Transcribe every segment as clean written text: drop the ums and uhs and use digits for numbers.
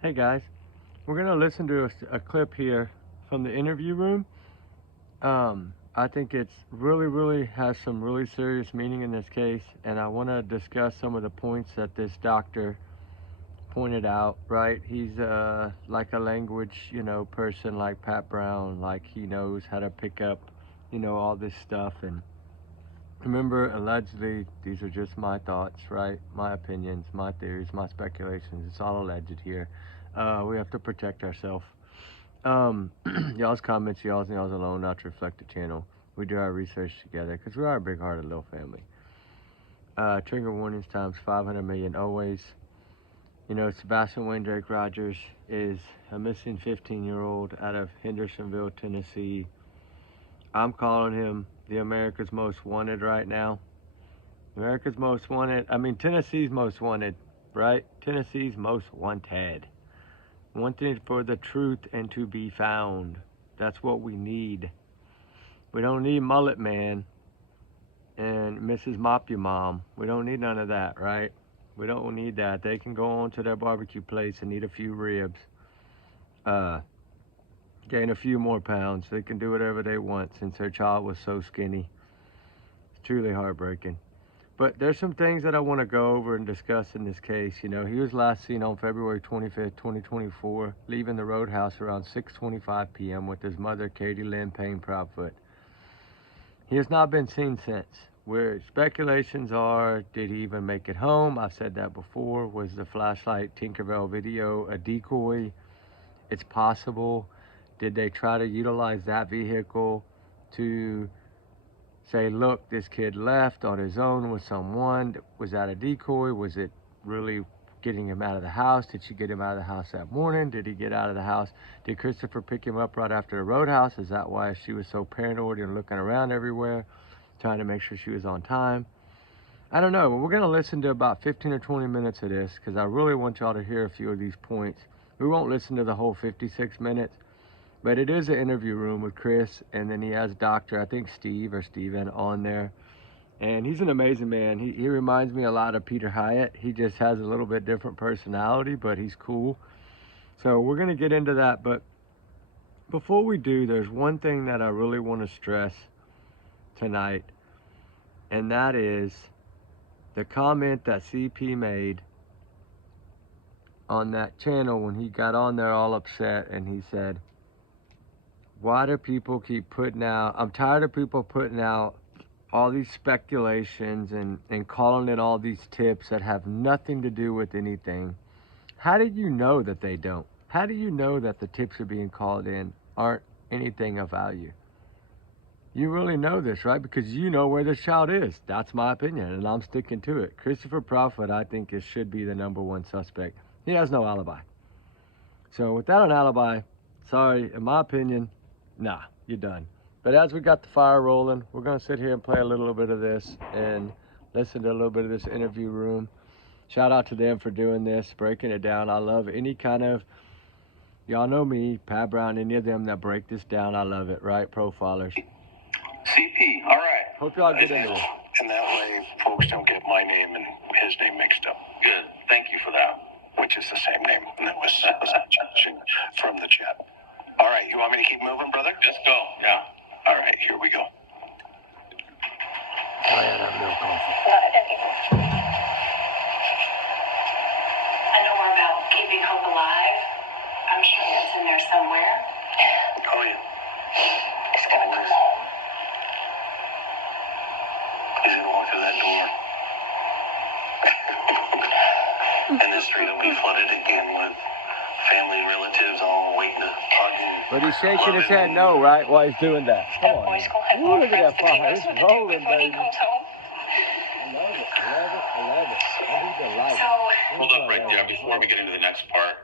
Hey guys, we're gonna listen to a clip here from the interview room. I think it's really has some really serious meaning in this case, and I want to discuss some of the points that this doctor pointed out. Right, he's like a language, person like Pat Brown, like he knows how to pick up, all this stuff. And remember, allegedly, these are just my thoughts, right? My opinions, my theories, my speculations. It's all alleged here. We have to protect ourselves. Y'all's comments, y'all's alone, not to reflect the channel. We do our research together because we are a big-hearted little family. Trigger warnings times 500 million always. Sebastian Wayne Drake Rogers is a missing 15-year-old out of Hendersonville, Tennessee. I'm calling him the America's Most Wanted right now. America's Most Wanted. Tennessee's Most Wanted, right? Tennessee's Most Wanted. Wanted for the truth and to be found. That's what we need. We don't need Mullet Man and Mrs. Mop Your Mom. We don't need none of that, right? We don't need that. They can go on to their barbecue place and eat a few ribs. Gain a few more pounds. They can do whatever they want since their child was so skinny. It's truly heartbreaking. But there's some things that I want to go over and discuss in this case. He was last seen on February 25th, 2024, leaving the roadhouse around 6:25 p.m. with his mother, Katie Lynn Payne Proudfoot. He has not been seen since. Where speculations are, did he even make it home? I've said that before. Was the flashlight Tinkerbell video a decoy? It's possible. Did they try to utilize that vehicle to say, look, this kid left on his own with someone? Was that a decoy? Was it really getting him out of the house? Did she get him out of the house that morning? Did he get out of the house? Did Christopher pick him up right after the roadhouse? Is that why she was so paranoid and looking around everywhere, trying to make sure she was on time? I don't know, but we're going to listen to about 15 or 20 minutes of this because I really want y'all to hear a few of these points. We won't listen to the whole 56 minutes. But it is an interview room with Chris, and then he has Dr. I think Steve or Steven on there. And he's an amazing man. He reminds me a lot of Peter Hyatt. He just has a little bit different personality, but he's cool. So we're going to get into that. But before we do, there's one thing that I really want to stress tonight, and that is the comment that CP made on that channel when he got on there all upset, and he said, why do people keep putting out, I'm tired of people putting out all these speculations and calling it all these tips that have nothing to do with anything. How did you know that they don't? How do you know that the tips are being called in aren't anything of value? You really know this, right? Because you know where this child is. That's my opinion, and I'm sticking to it. Christopher Proudfoot, I think, should be the #1 suspect. He has no alibi. So without an alibi, sorry, in my opinion, nah, you're done. But as we got the fire rolling, we're going to sit here and play a little bit of this and listen to a little bit of this interview room. Shout out to them for doing this, breaking it down. I love any kind of, y'all know me, Pat Brown, any of them that break this down, I love it, right? Profilers. CP, all right. Hope y'all get into this. And that way folks don't get my name and his name mixed up. Good. Thank you for that. Which is the same name. And that was changing from the chat. All right, you want me to keep moving, brother? Just go, yeah. All right, here we go. I had a milk coffee. Not anymore. I know more about keeping hope alive. I'm sure it's in there somewhere. Oh, yeah. It's gonna come home. He's gonna walk through that door. And the street will be flooded again with family, relatives, all waiting to hug and But he's shaking his head no, right, while he's doing that. Come on. Boys gonna have Ooh, more look at that friends than he fire. knows It's what to do rolling, with when he baby. comes home. I love it. I need the light. So, hold up right there before we get into the next part.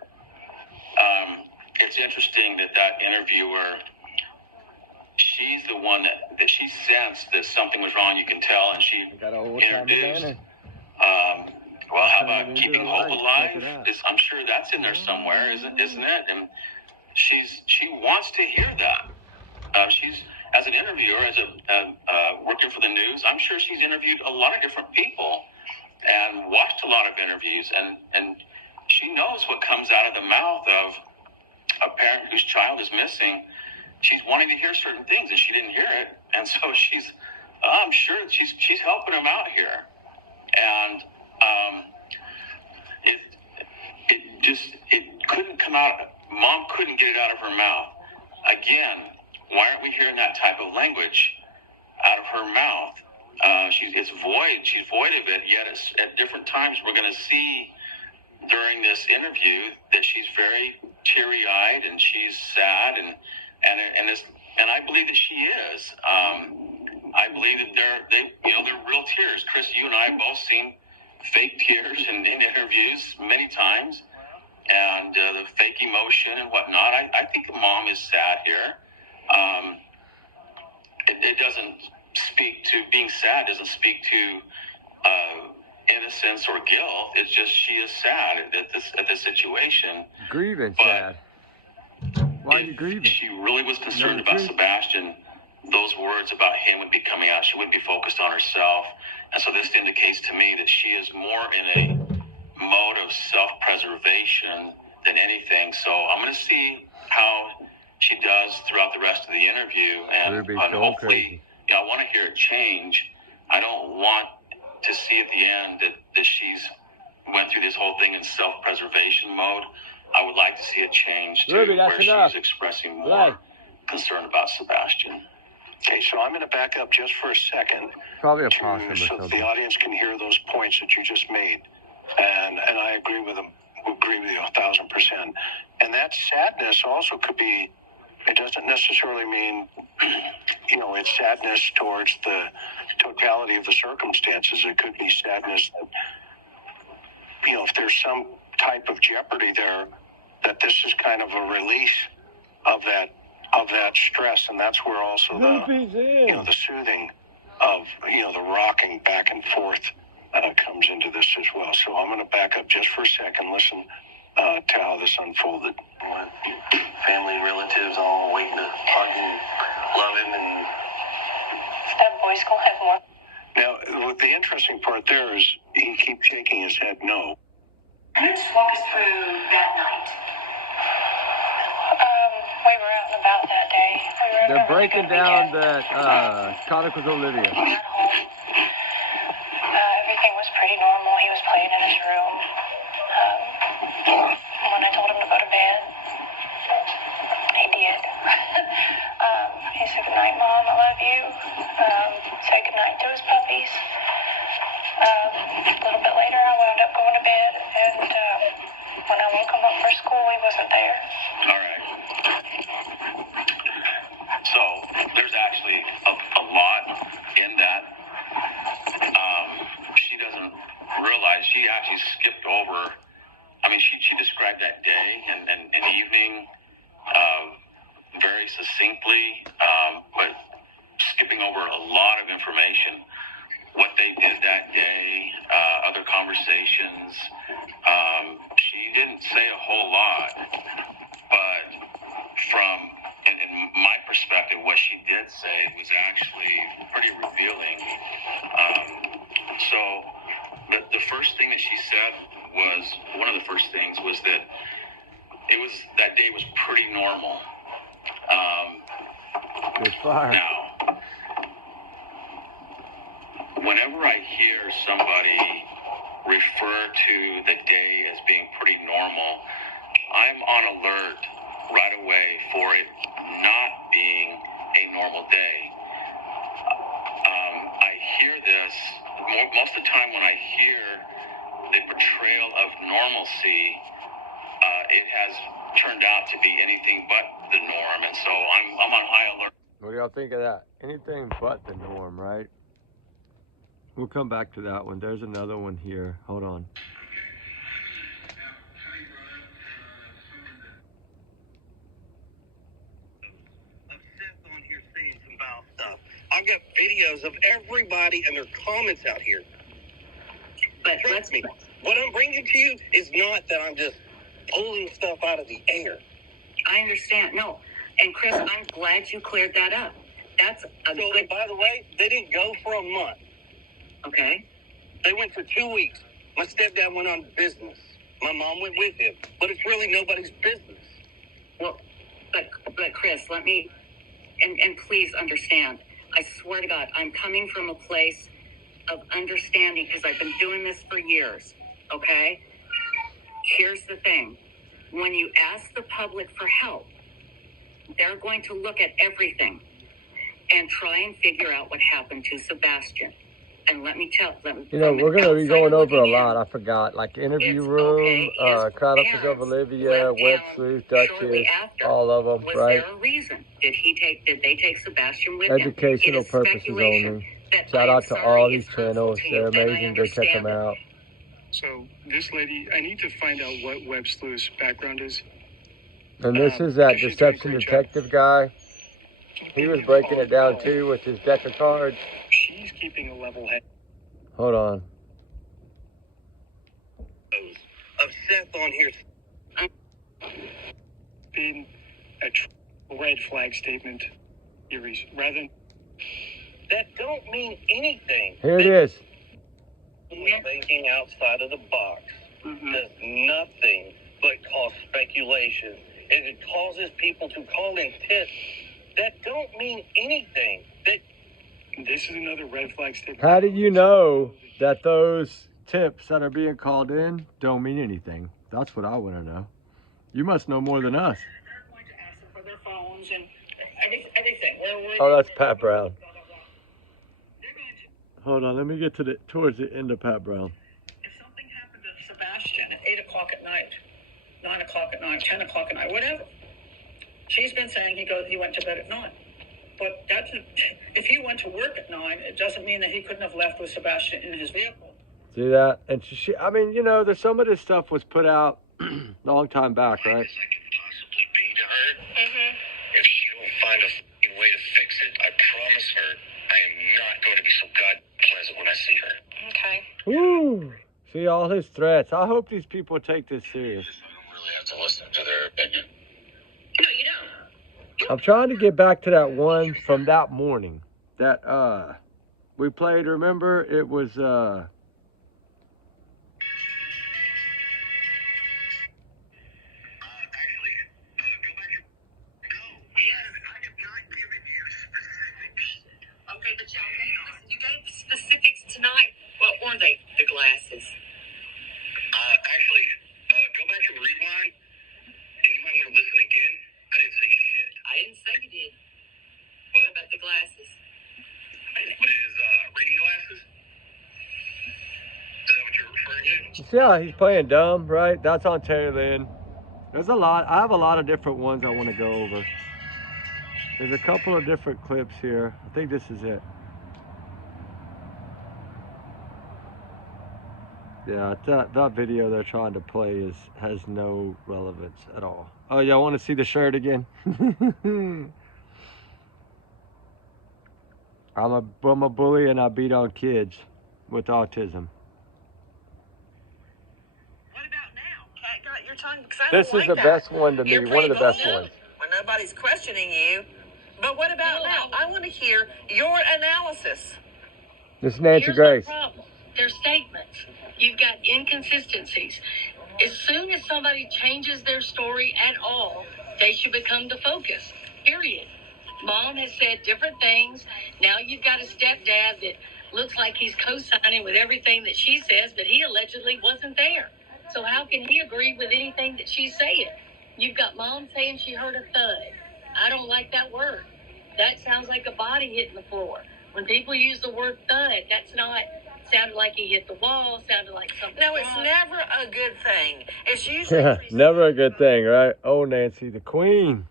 It's interesting that interviewer, she's the one that she sensed that something was wrong. You can tell, and she introduced. Well, how about keeping hope alive? I'm sure that's in there somewhere, isn't it? And she wants to hear that. She's, as an interviewer, as working for the news, I'm sure she's interviewed a lot of different people and watched a lot of interviews, and she knows knows what comes out of the mouth of a parent whose child is missing. She's wanting to hear certain things, and she didn't hear it, and so I'm sure she's helping him out here, and it couldn't come out. Mom couldn't get it out of her mouth. Again, why aren't we hearing that type of language out of her mouth? It's void. She's void of it. Yet at different times, we're going to see during this interview that she's very teary-eyed and she's sad, and I believe that she is. I believe that they're real tears. Chris, you and I have both seen fake tears in interviews many times, and the fake emotion and whatnot. I think the mom is sad here. It doesn't speak to being sad. Doesn't speak to innocence or guilt. It's just she is sad at this situation. Grieving, but sad. Why are you grieving? She really was concerned about Sebastian. Those words about him would be coming out. She wouldn't be focused on herself. And so this indicates to me that she is more in a mode of self-preservation than anything. So I'm going to see how she does throughout the rest of the interview. And hopefully, I want to hear it change. I don't want to see at the end that she's went through this whole thing in self-preservation mode. I would like to see it change to where she's expressing more concern about Sebastian. Okay, so I'm going to back up just for a second. Probably a possum or so something. the audience can hear those points that you just made. And I agree with them. Agree with you 1,000%. And that sadness also could be, it doesn't necessarily mean, it's sadness towards the totality of the circumstances. It could be sadness that, if there's some type of jeopardy there, that this is kind of a release of that stress, and that's where also the soothing of the rocking back and forth comes into this as well. So I'm going to back up just for a second, listen to how this unfolded. Family, relatives, all waiting to hug and love him, and That boy's gonna have more. Now, the interesting part there is he keeps shaking his head no. Can you just walk us through that night? We were out and about that day. They're breaking down that Chronicles Olivia. He got home. Everything was pretty normal. He was playing in his room. When I told him to go to bed, he did. He said, "Good night, Mom. I love you." Said good night to his puppies. A little bit later, I wound up going to bed, and when I woke him up for school, he wasn't there. All right. So there's actually a lot in that. She doesn't realize she actually skipped over. I mean, she described that day and evening very succinctly, but skipping over a lot of information. What they did that day, other conversations. She didn't say a whole lot, but from in my perspective, what she did say was actually pretty revealing. So the first thing that she said was, one of the first things was that that day was pretty normal. Good fire. Now, whenever I hear somebody refer to the day as being pretty normal, I'm on alert right away for it not being a normal day. I hear this, most of the time when I hear the portrayal of normalcy, it has turned out to be anything but the norm, and so I'm on high alert. What do y'all think of that? Anything but the norm, right? We'll come back to that one. There's another one here. Hold on. on here saying some foul stuff. I've got videos of everybody and their comments out here. But Trust me, what I'm bringing to you is not that I'm just pulling stuff out of the air. I understand. No. And Chris, I'm glad you cleared that up. That's a good... By the way, they didn't go for a month. Okay. They went for 2 weeks. My stepdad went on business. My mom went with him, but it's really nobody's business. Well, but Chris, let me, and please understand, I swear to God, I'm coming from a place of understanding because I've been doing this for years, okay? Here's the thing. When you ask the public for help, they're going to look at everything and try and figure out what happened to Sebastian. And let me tell them. You know, we're going to be going over a lot. I forgot. Like interview room, Chronicles of Olivia, Web Sleuth, Duchess, all of them, right? Was there a reason? Did they take Sebastian with Educational purposes only. Shout out to all these channels. They're amazing. Go check them out. So this lady, I need to find out what Web Sleuth's background is. And this is that deception detective guy. He was breaking it down too with his deck of cards. She's keeping a level head. Hold on. Of Seth on here. Been a red flag statement. Rather than That don't mean anything. Here it is. Thinking outside of the box does nothing but cause speculation. And it causes people to call in tips that don't mean anything. this is another red flag statement. How do you know that those tips that are being called in don't mean anything? That's what I want to know. You must know more than us. They're going to ask them for their phones and everything. Oh, that's Pat Brown. Hold on, let me get to towards the end of Pat Brown. If something happened to Sebastian at 8 o'clock at night, 9 o'clock at night, 10 o'clock at night, whatever, she's been saying he went to bed at 9. But if he went to work at 9, it doesn't mean that he couldn't have left with Sebastian in his vehicle. See that? And I mean, you know, there's some of this stuff was put out a long time back, right? I can possibly be to her. If she don't find a way to fix it, I promise her I am not going to be so god pleasant when I see her. Okay. Woo! See all his threats. I hope these people take this serious. I don't really have to listen to their opinion. No, you don't. I'm trying to get back to that one from that morning that we played. Remember, it was Okay, but y'all, listen, you gave the specifics tonight. What were they? The glasses. Actually, go back and rewind, and you might want to listen again. I didn't say shit. I didn't say you did. What about the glasses? What is, reading glasses? Is that what you're referring to? you see how he's playing dumb, right? That's on Terry Lynn. There's a lot. I have a lot of different ones I want to go over. There's a couple of different clips here. I think this is it. Yeah, that video they're trying to play has no relevance at all. Oh, y'all want to see the shirt again? I'm a bully and I beat on kids with autism. What about now? Cat got your tongue? Because I This don't is like the that. best one to me, You're one of the pretty best bold ones. when nobody's questioning you. But what about now? I want to hear your analysis. This is Nancy Here's Grace. my problem. Their statements. You've got inconsistencies. As soon as somebody changes their story at all, they should become the focus. Period. Mom has said different things. Now you've got a stepdad that looks like he's co-signing with everything that she says, but he allegedly wasn't there. So how can he agree with anything that she's saying? You've got mom saying she heard a thud. I don't like that word. That sounds like a body hitting the floor. When people use the word thud, that's not, sounded like he hit the wall, sounded like something. No, it's never a good thing. It's usually Never a good thing, right? Oh, Nancy, the queen.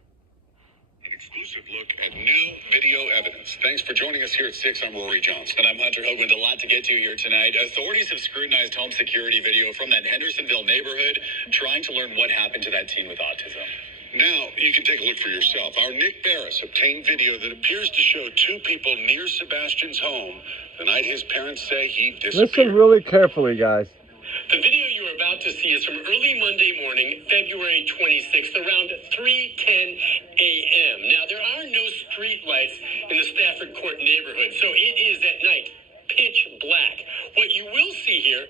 An exclusive look at new video evidence. Thanks for joining us here at 6. I'm Rory Jones. And I'm Hunter Hoagland. A lot to get to here tonight. Authorities have scrutinized home security video from that Hendersonville neighborhood, trying to learn what happened to that teen with autism. Now, you can take a look for yourself. Our Nick Barris obtained video that appears to show 2 people near Sebastian's home the night his parents say he disappeared. Listen really carefully, guys. The video you're about to see is from early Monday morning, February 26th, around 3:10 a.m. Now, there are no street lights in the Stafford Court neighborhood, so it is at night, pitch black. What you will see here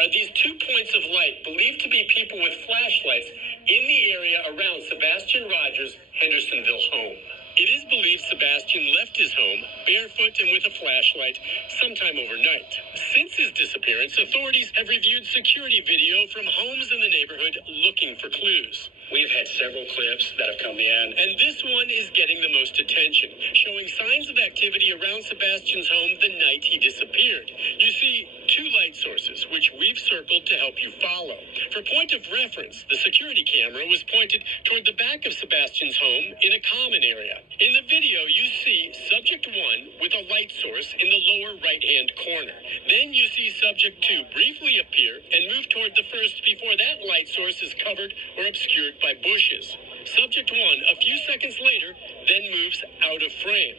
are these 2 points of light believed to be people with flashlights in the area around Sebastian Rogers' Hendersonville home. It is believed Sebastian left his home barefoot and with a flashlight sometime overnight. Since his disappearance, authorities have reviewed security video from homes in the neighborhood looking for clues. We've had several clips that have come in, and this one is getting the most attention, showing signs of activity around Sebastian's home the night he disappeared. You see 2 light sources, which we've circled to help you follow. For point of reference, the security camera was pointed toward the back of Sebastian's home in a common area. In the video, you see subject 1 with a light source in the lower right-hand corner. Then you see subject 2 briefly appear and move toward the first before that light source is covered or obscured by bushes. Subject 1, a few seconds later, then moves out of frame.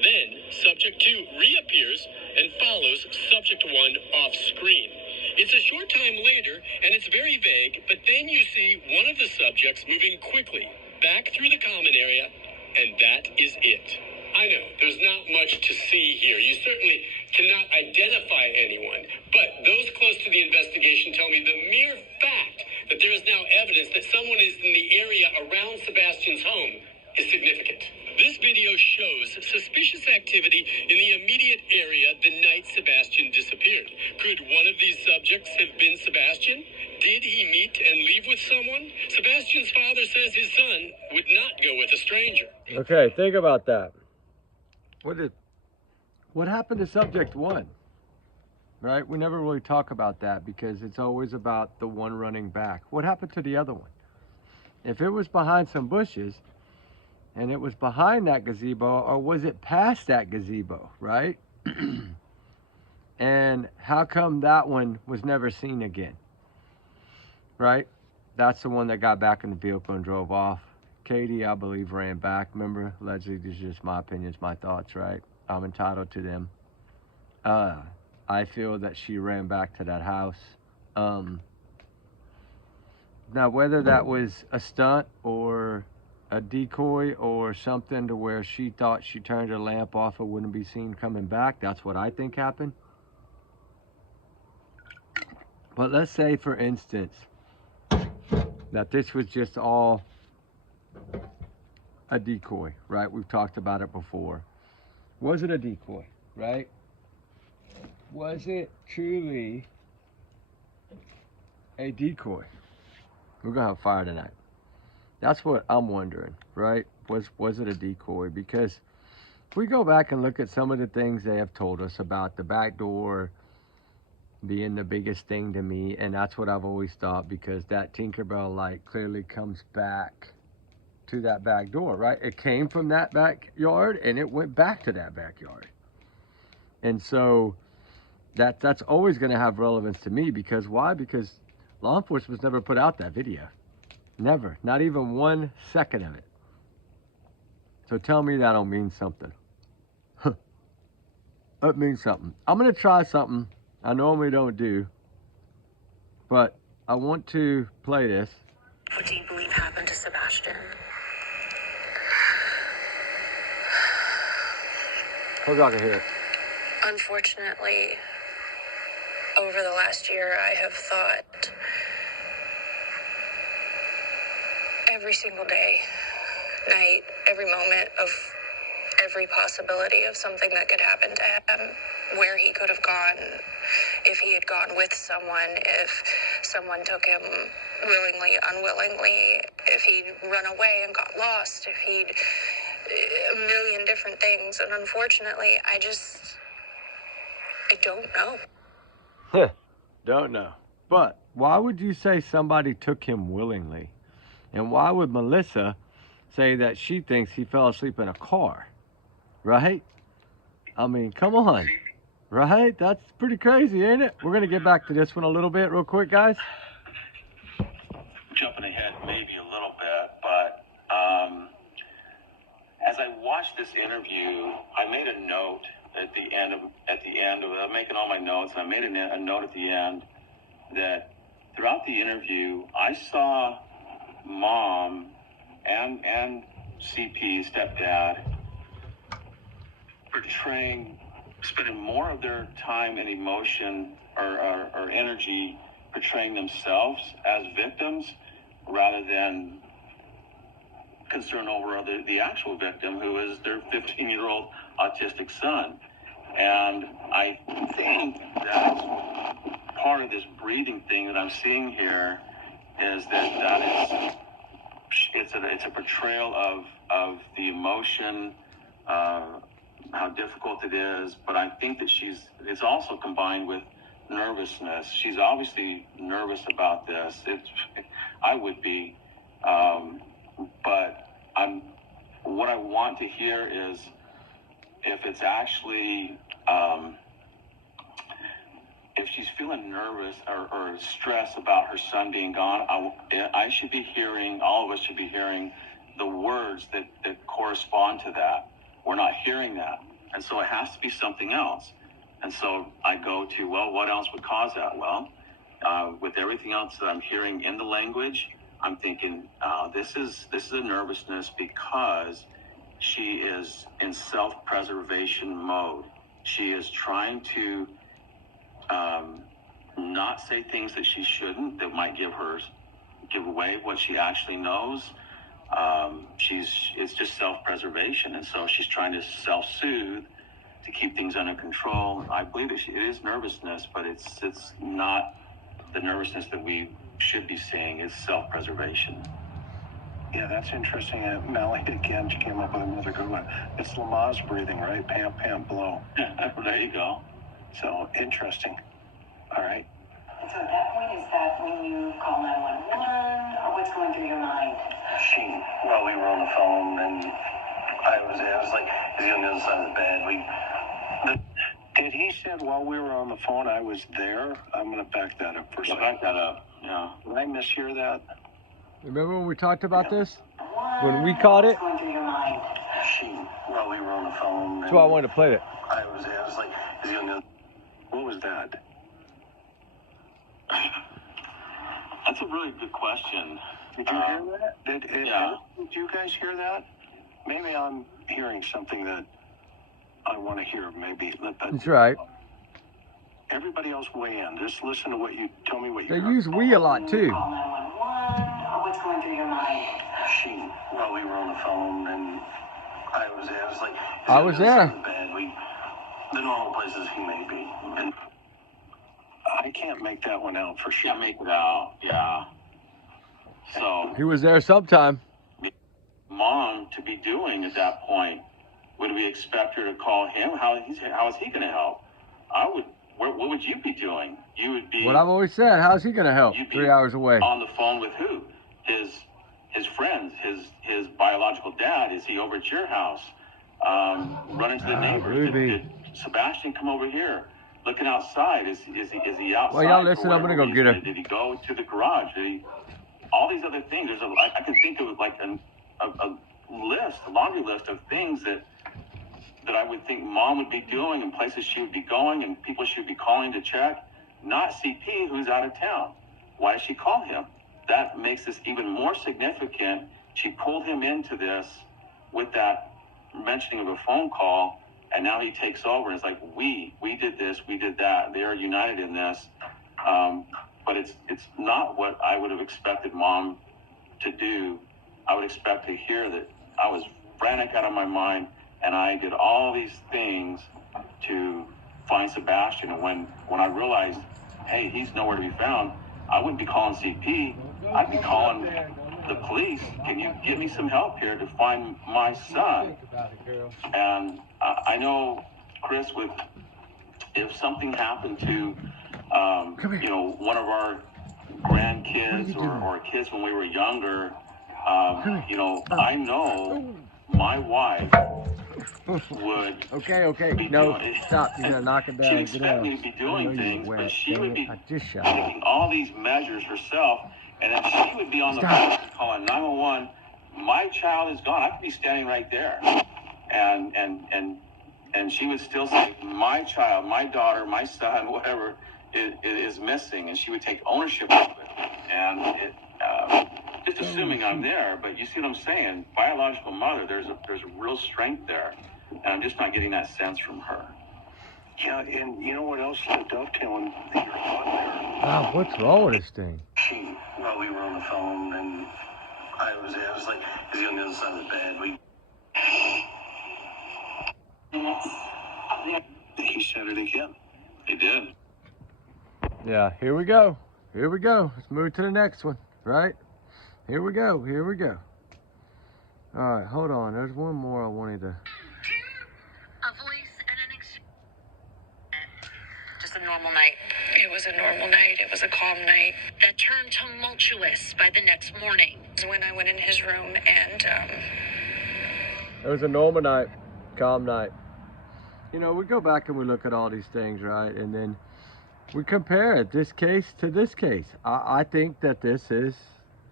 Then, subject 2 reappears and follows subject 1 off screen. It's a short time later, and it's very vague, but then you see one of the subjects moving quickly back through the common area, and that is it. I know, there's not much to see here. You certainly cannot identify anyone, but those close to the investigation tell me the mere fact that there is now evidence that someone is in the area around Sebastian's home is significant. This video shows suspicious activity in the immediate area the night Sebastian disappeared. Could one of these subjects have been Sebastian? Did he meet and leave with someone? Sebastian's father says his son would not go with a stranger. Okay, think about that. What happened to subject 1? Right? We never really talk about that because it's always about the one running back. What happened to the other one? If it was behind some bushes and it was behind that gazebo, or was it past that gazebo, right? And how come that one was never seen again? Right? That's the one that got back in the vehicle and drove off. Katie, I believe, ran back. Remember, allegedly, these are just my opinions, my thoughts, right? I'm entitled to them. I feel that she ran back to that house. Now, whether that was a stunt or a decoy or something to where she thought she turned her lamp off and wouldn't be seen coming back, that's what I think happened. But let's say, for instance, that this was just all a decoy, right? We've talked about it before. Was it a decoy, right? Was it truly a decoy? We're gonna have fire tonight. That's what I'm wondering, right? Was it a decoy? Because if we go back and look at some of the things they have told us about the back door being the biggest thing to me, and that's what I've always thought, because that Tinkerbell light clearly comes back to that back door, right? It came from that backyard and it went back to that backyard. And so that's always going to have relevance to me, because why? Because law enforcement's never put out that video. Never. Not even 1 second of it. So tell me that don't mean something. It means something. I'm going to try something I normally don't do, but I want to play this. What do you believe happened to Sebastian? Hope y'all can hear it. Unfortunately, over the last year, I have thought every single day, night, every moment of every possibility of something that could happen to him, where he could have gone, if he had gone with someone, if someone took him willingly, unwillingly, if he'd run away and got lost, if he'd a million different things. And unfortunately, I don't know. Don't know. But why would you say somebody took him willingly? And why would Melissa say that she thinks he fell asleep in a car? Right? I mean, come on. Right? That's pretty crazy, ain't it? We're going to get back to this one a little bit real quick, guys. Jumping ahead maybe a little bit, but as I watched this interview, I made a note at the end of it. I'm making all my notes, and I made a note at the end that throughout the interview, I saw Mom and CP, stepdad, spending more of their time and emotion or energy portraying themselves as victims rather than concern over the actual victim, who is their 15-year-old autistic son. And I think that part of this breathing thing that I'm seeing here is that it's a portrayal of the emotion, how difficult it is. But I think that it's also combined with nervousness. She's obviously nervous about this. I would be, but what I want to hear is if it's actually, if she's feeling nervous or stressed about her son being gone, I should be hearing, all of us should be hearing the words that correspond to that. We're not hearing that. And so it has to be something else. And so I go to, well, what else would cause that? Well, with everything else that I'm hearing in the language, I'm thinking, this is a nervousness because she is in self-preservation mode. She is trying to not say things that she shouldn't, that might give away what she actually knows. It's just self-preservation, and so she's trying to self-soothe to keep things under control. I believe that it is nervousness, but it's not the nervousness that we should be seeing. It's self-preservation. Yeah, that's interesting. Melly, again, she came up with another good one. It's Lamaze breathing, right? Pam, pam, blow. There you go. So, interesting. All right. So at that point, is that when you call 911, or what's going through your mind? While we were on the phone, and I was like, he's on the other side of the bed. Did he said while we were on the phone, I was there? I'm going to back that up for a second. Back that up, yeah. Did I mishear that? Remember when we talked about this? When we caught it? What's going through your mind? While we were on the phone. That's why I wanted to play it. I was like, is he on the other? What was that? That's a really good question. Did you hear that? Yeah. Did you guys hear that? Maybe I'm hearing something that I want to hear. Maybe. That's right. Everybody else weigh in. Just listen to what you tell me. What you They heard. use we a lot too. Call 911, or what's going through your mind? While we were on the phone, and I was like, I was there. The normal places he may be. And I can't make that one out for sure. Can't make it out, yeah. So, He was there sometime. Mom to be doing at that point? Would we expect her to call him? How is he going to help? What would you be doing? You would be. What I've always said, how's he going to help? You'd be 3 hours away. On the phone with who? His friends, his biological dad. Is he over at your house? Run into the neighbors. Did Sebastian come over here? Looking outside. Is he outside? Well, y'all listen. I'm gonna go get her. Did he go to the garage? All these other things. I can think of like a laundry list of things that I would think Mom would be doing, and places she would be going, and people she would be calling to check. Not CP, who's out of town. Why did she call him? That makes this even more significant. She pulled him into this with that mentioning of a phone call, and now he takes over and it's like, we did this, we did that. They are united in this. But it's not what I would have expected Mom to do. I would expect to hear that I was frantic out of my mind, and I did all these things to find Sebastian. And when I realized, hey, he's nowhere to be found, I wouldn't be calling CP. I'd be calling the police. Can you give me some help here to find my son? And I know, Chris, if something happened to, one of our grandkids or kids when we were younger, I know my wife would. Okay. No, stop. You're going to knock it down. She'd expect me to be doing things, but she would be taking all these measures herself, and then she would be on the phone calling 911. My child is gone. I could be standing right there, and she would still say, my child, my daughter, my son, whatever, is missing, and she would take ownership of it. And just assuming I'm there, but you see what I'm saying? Biological mother, there's a real strength there, and I'm just not getting that sense from her. Yeah, and you know what else is dovetailing your thought there? Wow, what's wrong with this thing? While we were on the phone, and I was like, is he on the other side of the bed? He said it again. He did. Yeah, here we go. Here we go. Let's move to the next one, right? Here we go. Here we go. All right, hold on. There's one more I wanted to... A voice and an just a normal night. It was a normal night. It was a calm night. That turned tumultuous by the next morning. It was when I went in his room and, It was a normal night, calm night. You know, we go back and we look at all these things, right? And then we compare it, this case to this case. I think that this is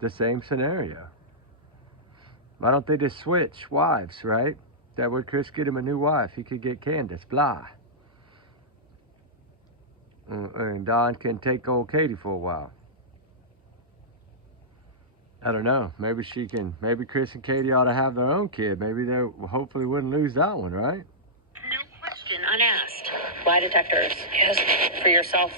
the same scenario. Why don't they just switch wives, right? That way Chris get him a new wife. He could get Candace, blah. And Don can take old Katie for a while. I don't know. Maybe she can, maybe Chris and Katie ought to have their own kid. Maybe they hopefully wouldn't lose that one, right? No question unasked. Lie detectors. yes, For yourself.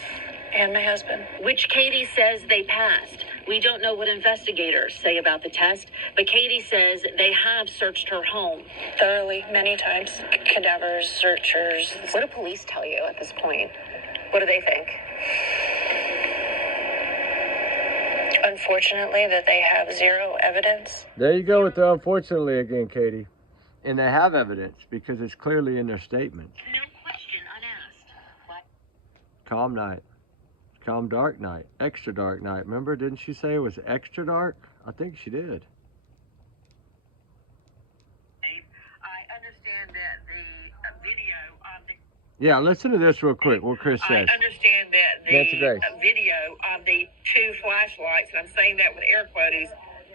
and my husband. Which Katie says they passed. We don't know what investigators say about the test, but Katie says they have searched her home. Thoroughly, many times. Cadavers, searchers. What do police tell you at this point? What do they think? Unfortunately, that they have zero evidence. There you go with the unfortunately again, Katie. And they have evidence because it's clearly in their statements. No question unasked. What? Calm night. Calm dark night. Extra dark night. Remember, didn't she say it was extra dark? I think she did. I understand that the video of the Yeah, listen to this real quick, what Chris says. I understand that Nancy Grace. the video of the two flashlights, and I'm saying that with air quotes,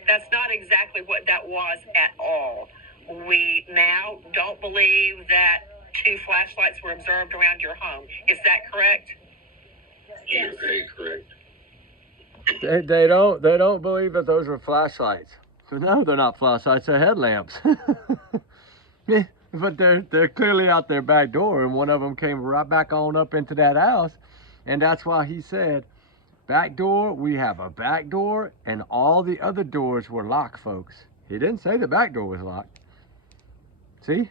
that's not exactly what that was at all. We now don't believe that two flashlights were observed around your home. Is that correct? You're very correct. They don't believe that those were flashlights. So no, they're not flashlights, they're headlamps. Yeah, but they're clearly out their back door, and one of them came right back on up into that house, and that's why he said, back door, we have a back door, and all the other doors were locked, folks. He didn't say the back door was locked. See?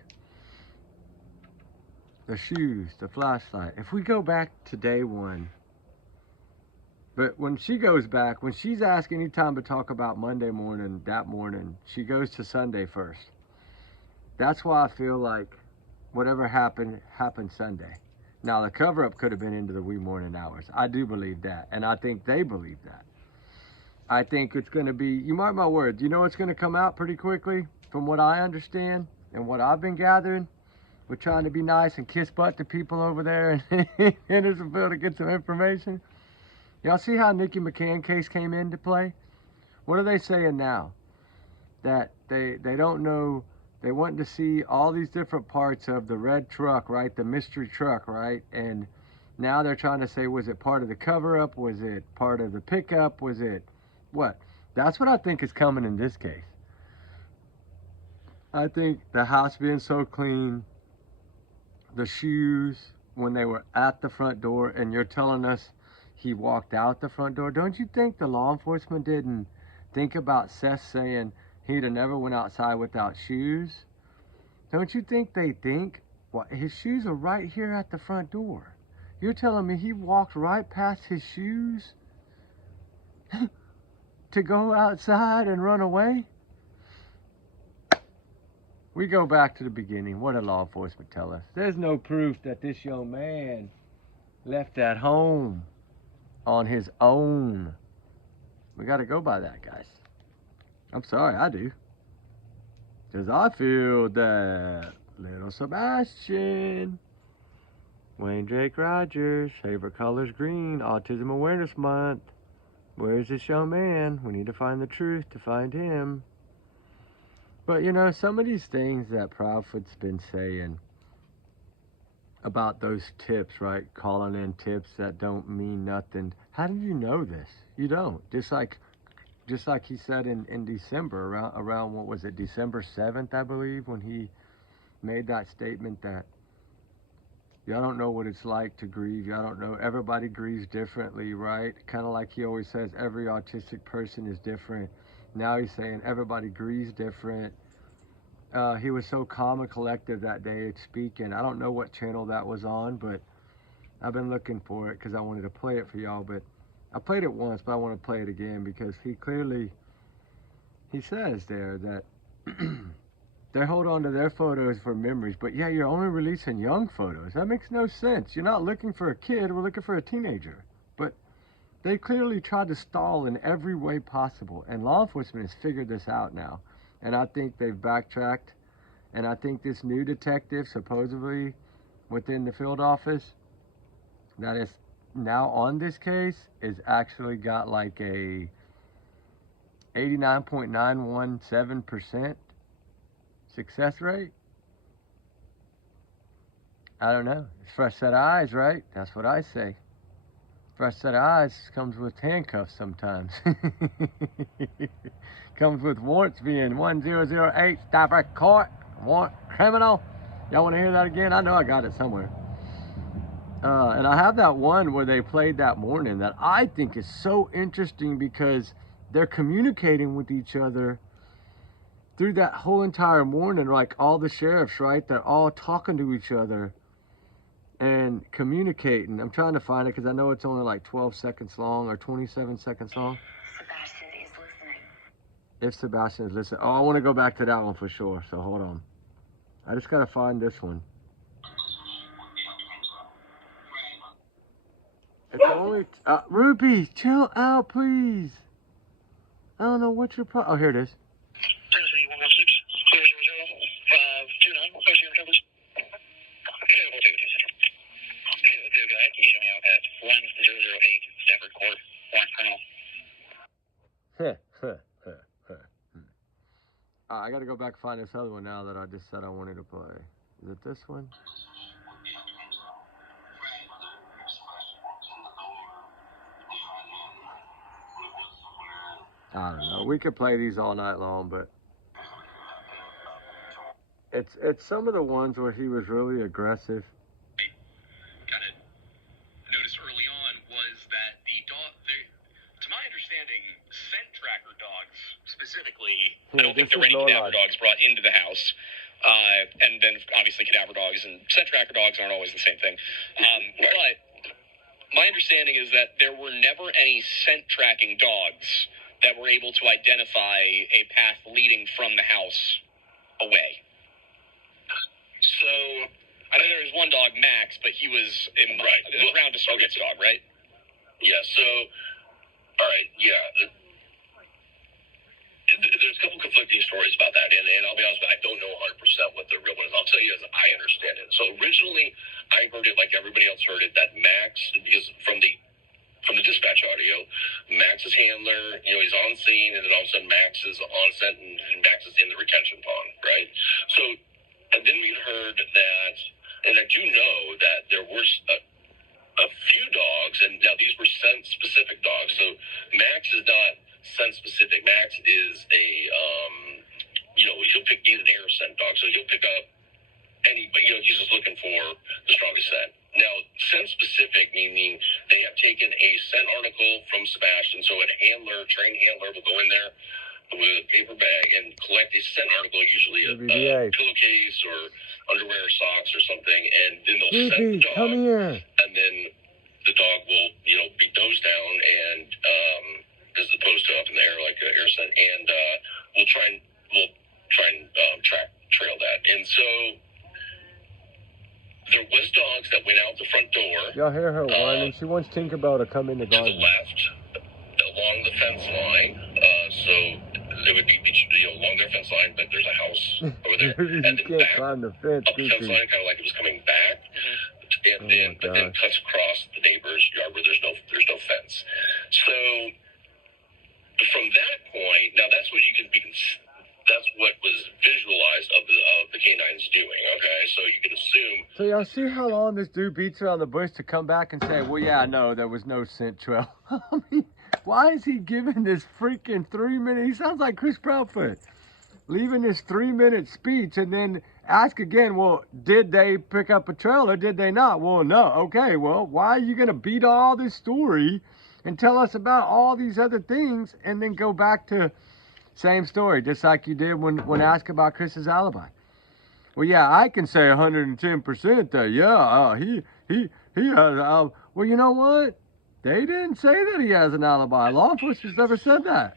The shoes, the flashlight. If we go back to day one, but when she goes back, when she's asked any time to talk about Monday morning, that morning, she goes to Sunday first. That's why I feel like whatever happened Sunday. Now, the cover-up could have been into the wee morning hours. I do believe that, and I think they believe that. I think it's going to be, you mark my words, you know it's going to come out pretty quickly from what I understand and what I've been gathering. We're trying to be nice and kiss butt to people over there in Hendersonville to get some information. Y'all see how Nikki McCann case came into play? What are they saying now? That they don't know, they want to see all these different parts of the red truck, right? The mystery truck, right? And now they're trying to say, was it part of the cover-up? Was it part of the pickup? Was it what? That's what I think is coming in this case. I think the house being so clean, the shoes when they were at the front door, and you're telling us he walked out the front door. Don't you think the law enforcement didn't think about Seth saying he'd have never went outside without shoes? Don't you think they think, well, his shoes are right here at the front door. You're telling me he walked right past his shoes to go outside and run away? We go back to the beginning. What did law enforcement tell us? There's no proof that this young man left at home on his own. We got to go by that, guys. I'm sorry, I do. Because I feel that little Sebastian, Wayne Drake Rogers, favorite color's green, Autism Awareness Month. Where's this young man? We need to find the truth to find him. But, you know, some of these things that Proudfoot's been saying about those tips, right? Calling in tips that don't mean nothing. How do you know this? You don't. Just like he said in December, around what was it, December 7th, I believe, when he made that statement that Y'all don't know what it's like to grieve. Y'all don't know. Everybody grieves differently, right? Kind of like he always says, every autistic person is different. Now he's saying everybody grieves different. He was so calm and collective that day at speaking. I don't know what channel that was on, but I've been looking for it because I wanted to play it for y'all. But I played it once, but I want to play it again because he says there that they hold on to their photos for memories, but yeah, you're only releasing young photos. That makes no sense. You're not looking for a kid, we're looking for a teenager. But they clearly tried to stall in every way possible, and law enforcement has figured this out now. And I think they've backtracked, and I think this new detective, supposedly within the field office, that is now on this case, is actually got like a 89.917% success rate. I don't know. It's fresh set of eyes, right? That's what I say. Fresh set of eyes comes with handcuffs sometimes. Comes with warrants being 1008, stop at court, warrant criminal. Y'all want to hear that again? I know I got it somewhere. And I have that one where they played that morning that I think is so interesting because they're communicating with each other through that whole entire morning, like all the sheriffs, right? They're all talking to each other and communicating. I'm trying to find it because I know it's only like 12 seconds long or 27 seconds long. Sebastian is listening. If Sebastian is listening. Oh, I want to go back to that one for sure, so hold on. I just got to find this one. It's only... Ruby, chill out, please. I don't know what your problem... Oh, here it is. I gotta go back and find this other one now that I just said I wanted to play. Is it this one? I don't know. We could play these all night long, but it's some of the ones where he was really aggressive. Kind of noticed early on was that the dog, to my understanding, scent tracker dogs specifically, I don't think there were any cadaver dogs brought into the house. And then obviously cadaver dogs and scent tracker dogs aren't always the same thing. But my understanding is that there were never any scent tracking dogs that were able to identify a path leading from the house away. So, I know there was one dog, Max, but he was around a surrogate's dog, right? Yeah, so, all right, yeah. There's a couple conflicting stories about that, and I'll be honest with you, I don't know 100% what the real one is. I'll tell you as I understand it. So originally, I heard it like everybody else heard it, that Max, because from the dispatch audio, Max's handler, he's on scene, and then all of a sudden Max is on set, and Max is in the retention pond, right? So, and then we heard that, and I do know that there were a few dogs, and now these were scent-specific dogs. So Max is not scent-specific. Max is he'll pick, he's an air scent dog, so he'll pick up any, he's just looking for the strongest scent. Now, scent-specific, meaning they have taken a scent article from Sebastian, so a trained handler will go in there with a paper bag and collect a scent article, usually a pillowcase or underwear or socks or something, and then they'll scent the dog, and then the dog will, be dosed down and, as opposed to up in the air like an air scent, and we'll try and trail that. And so there was dogs that went out the front door. Y'all hear her whining? She wants Tinkerbell to come in the garden. To the left, along the fence line. So they would be along their fence line, but there's a house over there. And then back climb the fence, up the fence line, kind of like it was coming back. And but then cuts across the neighbor's yard where there's no fence. So from that point, now that's what that's what was visualized of the canines doing, okay? So you can assume... So y'all see how long this dude beats around the bush to come back and say, well, yeah, no, there was no scent trail. I mean, why is he giving this freaking 3 minutes? He sounds like Chris Proudfoot. leaving this 3-minute speech and then ask again, well, did they pick up a trail or did they not? Well, no. Okay, well, why are you going to beat all this story and tell us about all these other things and then go back to same story, just like you did when asked about Chris's alibi? Well, yeah, I can say 110% that, yeah, he has, well, you know what? They didn't say that he has an alibi. Law enforcement's never said that.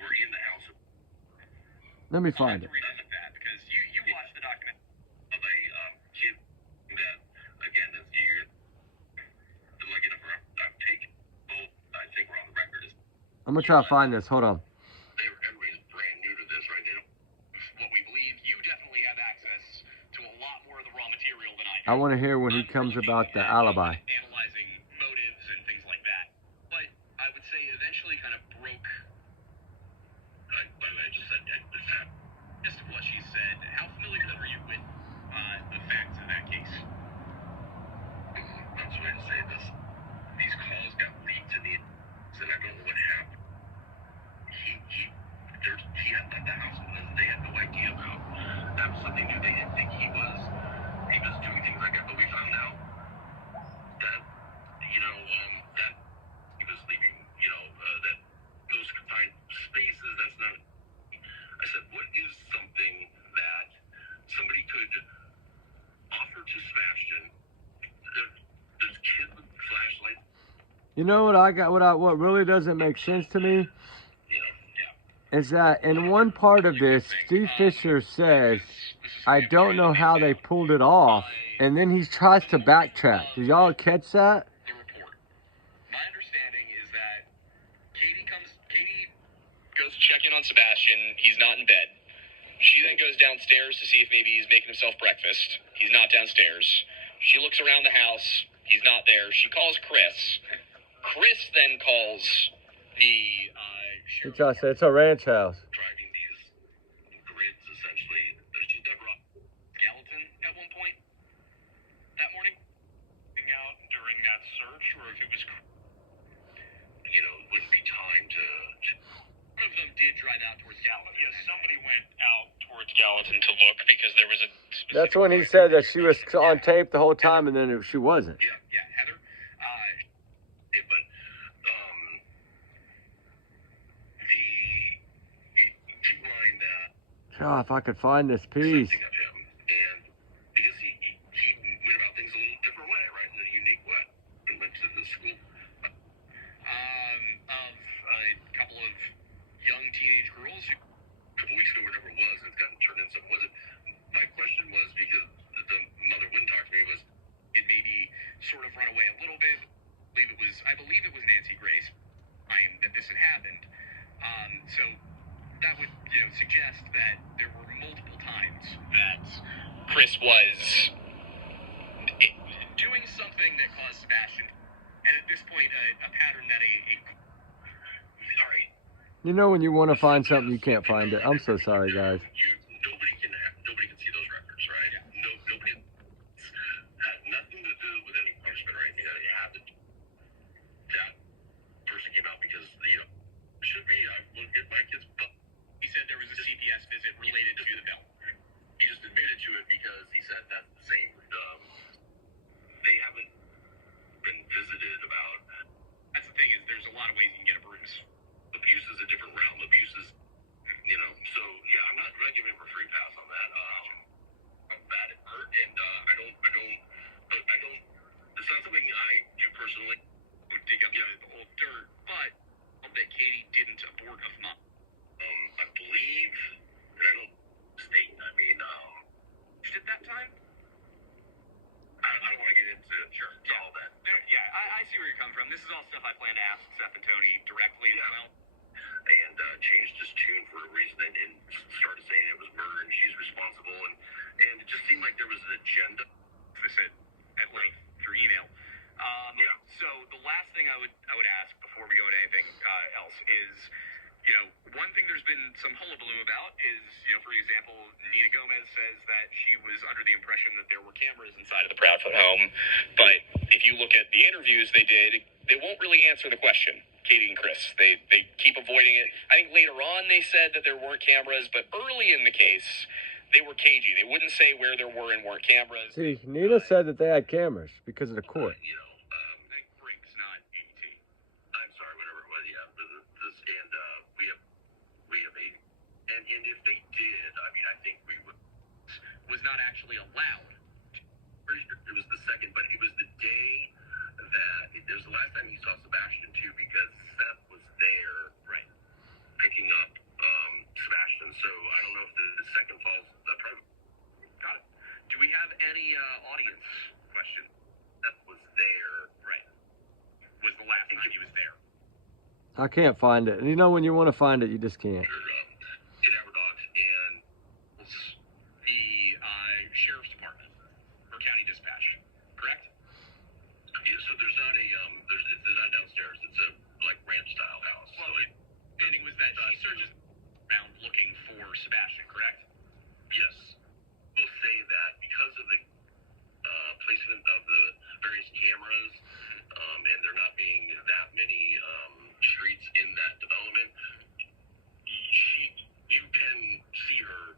We're in the house. Let me find it. Because you watched the document of a kid that, again, this year, looking up, I'm taking both, I think we're on the record. I'm going to try to find this. Hold on. Everybody's brand new to this right now. What we believe, you definitely have access to a lot more of the raw material than I do. I want to hear when he comes about the alibi. Analyzing motives and things like that. But I would say eventually kind of broke. By the way, I just said the fact. Just what she said. How familiar are you with the facts of that case? That's the way to say this. These calls got leaked to the, and I don't know what happened. He had left the house and they had no idea about. That was something new. They didn't think he was doing things like that. But we found out that that he was leaving. That those confined spaces. That's not. I said, what is something that somebody could offer to Sebastian? Does kids with flashlights? You know what I got? What really doesn't make sense to me is that in one part of this, Steve Fisher says, "I don't know how they pulled it off," and then he tries to backtrack. Did y'all catch that? The report. My understanding is that Katie goes to check in on Sebastian. He's not in bed. She then goes downstairs to see if maybe he's making himself breakfast. He's not downstairs. She looks around the house. He's not there. She calls Chris. Chris then calls the It's a ranch house. driving these grids, essentially. She's never on skeleton at one point that morning. Out during that search, or if it was, wouldn't be time to. One of them did drive out towards Gallatin. Yes, somebody went out towards Gallatin to look because there was a. That's when he said that she was on tape the whole time, and then she wasn't. Yeah, Heather. But the line that. God, if I could find this piece. Something of him, and because he went about things a little different way, right, in a unique way. He went to the school of a couple of young teenage girls who, a couple weeks ago, whatever it was, it's gotten turned into something. Was it? My question was, because the mother wouldn't talk to me, was it maybe sort of run away a little bit. I believe it was Nancy Grace that this had happened. So that would suggest that there were multiple times that Chris was doing something that caused Sebastian, and at this point a pattern that all right. You know when you want to find something, you can't find it. I'm so sorry, guys. Nobody can see those records, right? Yeah. Nobody had nothing to do with any punishment or anything. You had to. That person came out because should be. I will get my kids. He said there was a CPS visit related to the bill. He just admitted to it because he said that's the same. They haven't been visited about. That's the thing, is there's a lot of ways you can get a bruise. Abuse is a different realm. Abuse is, so yeah, I'm not going to give him some hullabaloo about is, for example, Nina Gomez says that she was under the impression that there were cameras inside of the Proudfoot home. But if you look at the interviews they did, they won't really answer the question, Katie and Chris. They keep avoiding it. I think later on they said that there weren't cameras, but early in the case, they were cagey. They wouldn't say where there were and weren't cameras. See, Nina said that they had cameras because of the court. I think Brink's not AT. I'm sorry, whatever it was, yeah. We have a, and if they did, I mean, I think we would. Was not actually allowed. It was the second, but it was the day that, it was the last time you saw Sebastian too, because Seth was there, Right. picking up Sebastian. So I don't know if the second falls private. Got it. Do we have any audience question? Seth was there. Right. Was the last time he was there. I can't find it. You know, when you want to find it, you just can't. In Everdogs and The sheriff's department or county dispatch, correct? yeah, so there's not a it's not downstairs. It's a like ranch style house. Well, So understanding was that she searches around looking for Sebastian, correct? yes, we'll say that because of the placement of the various cameras, and there not being that many streets in that development, you can see her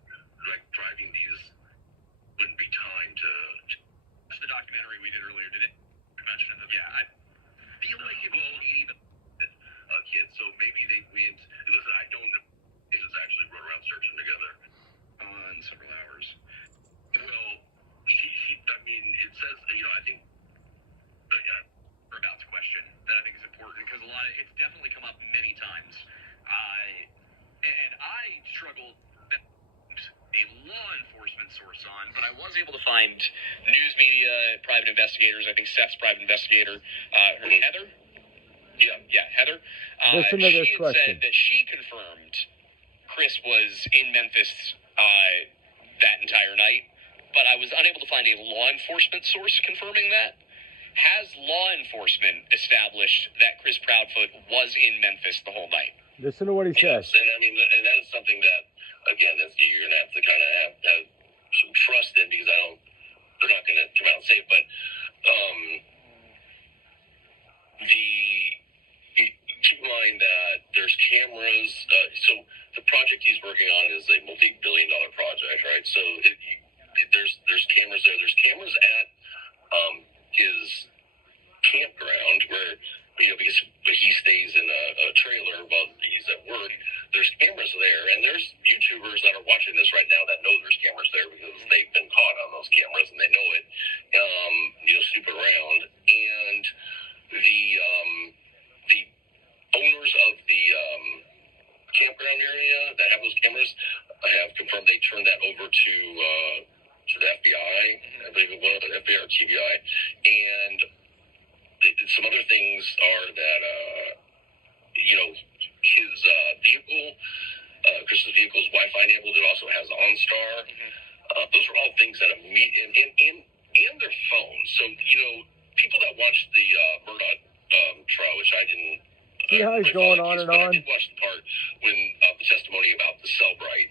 like driving these. Wouldn't be time to. That's the documentary we did earlier. Did it mention it? Yeah, I feel like it will need Kids, so maybe they went. Listen, I don't know. They just actually rode around searching together on several hours. Well, she. I mean, it says. I think. About the question that I think is important because it's definitely come up many times. And I struggled a law enforcement source on, but I was able to find news media, private investigators. I think Seth's private investigator, Heather. Yeah, Heather. Listen to this she had question. said that she confirmed Chris was in Memphis that entire night, but I was unable to find a law enforcement source confirming that. Has law enforcement established that Chris Proudfoot was in Memphis the whole night? Listen to what he says. Yes, and I mean, and that is something that, again, you're gonna have to kind of have some trust in because they're not gonna come out and say it, but keep in mind that there's cameras. So the project he's working on is a multi-billion-dollar project, right? So there's cameras there. There's cameras at his campground where because he stays in a trailer while he's at work. There's cameras there, and there's YouTubers that are watching this right now that know there's cameras there because they've been caught on those cameras and they know it. Snooping around, and the owners of the campground area that have those cameras have confirmed they turned that over to the FBI. I believe it was FBI or TBI, and some other things are that his vehicle, Chris's vehicle's Wi-Fi enabled. It also has OnStar. Those are all things that and their phones. So people that watched the Murdoch trial, which I didn't. See how he's going on and on? I did watch the part when the testimony about the Cellbrite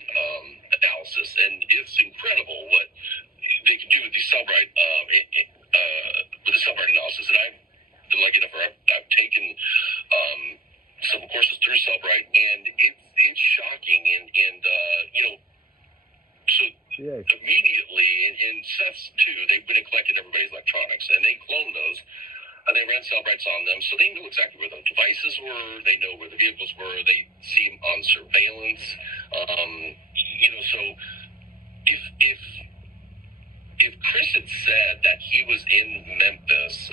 analysis, and it's incredible what they can do with the Cellbrite analysis. And I've been lucky enough, I've taken some courses through Cellbrite, and it's shocking, and so immediately, and Seth's too, they went and collected everybody's electronics, and they cloned those. And they ran Cellbrites on them, so they know exactly where the devices were. They know where the vehicles were. They see them on surveillance. So if Chris had said that he was in Memphis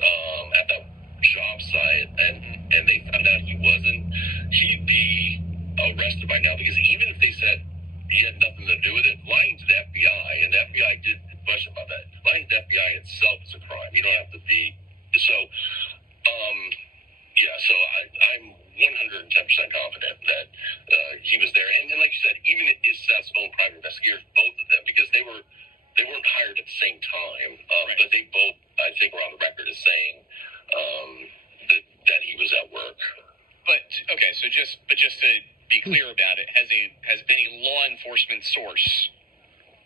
at the job site, and they found out he wasn't, he'd be arrested by now. Because even if they said he had nothing to do with it, lying to the FBI, and the FBI did question about that. Lying to the FBI itself is a crime. You don't have to be. So, so I'm 110% confident that he was there. And then, like you said, even it's Seth's own private investigators, both of them, because they weren't hired at the same time, right. But they both, I think, were on the record as saying that he was at work. But okay, so just to be clear about it, has any law enforcement source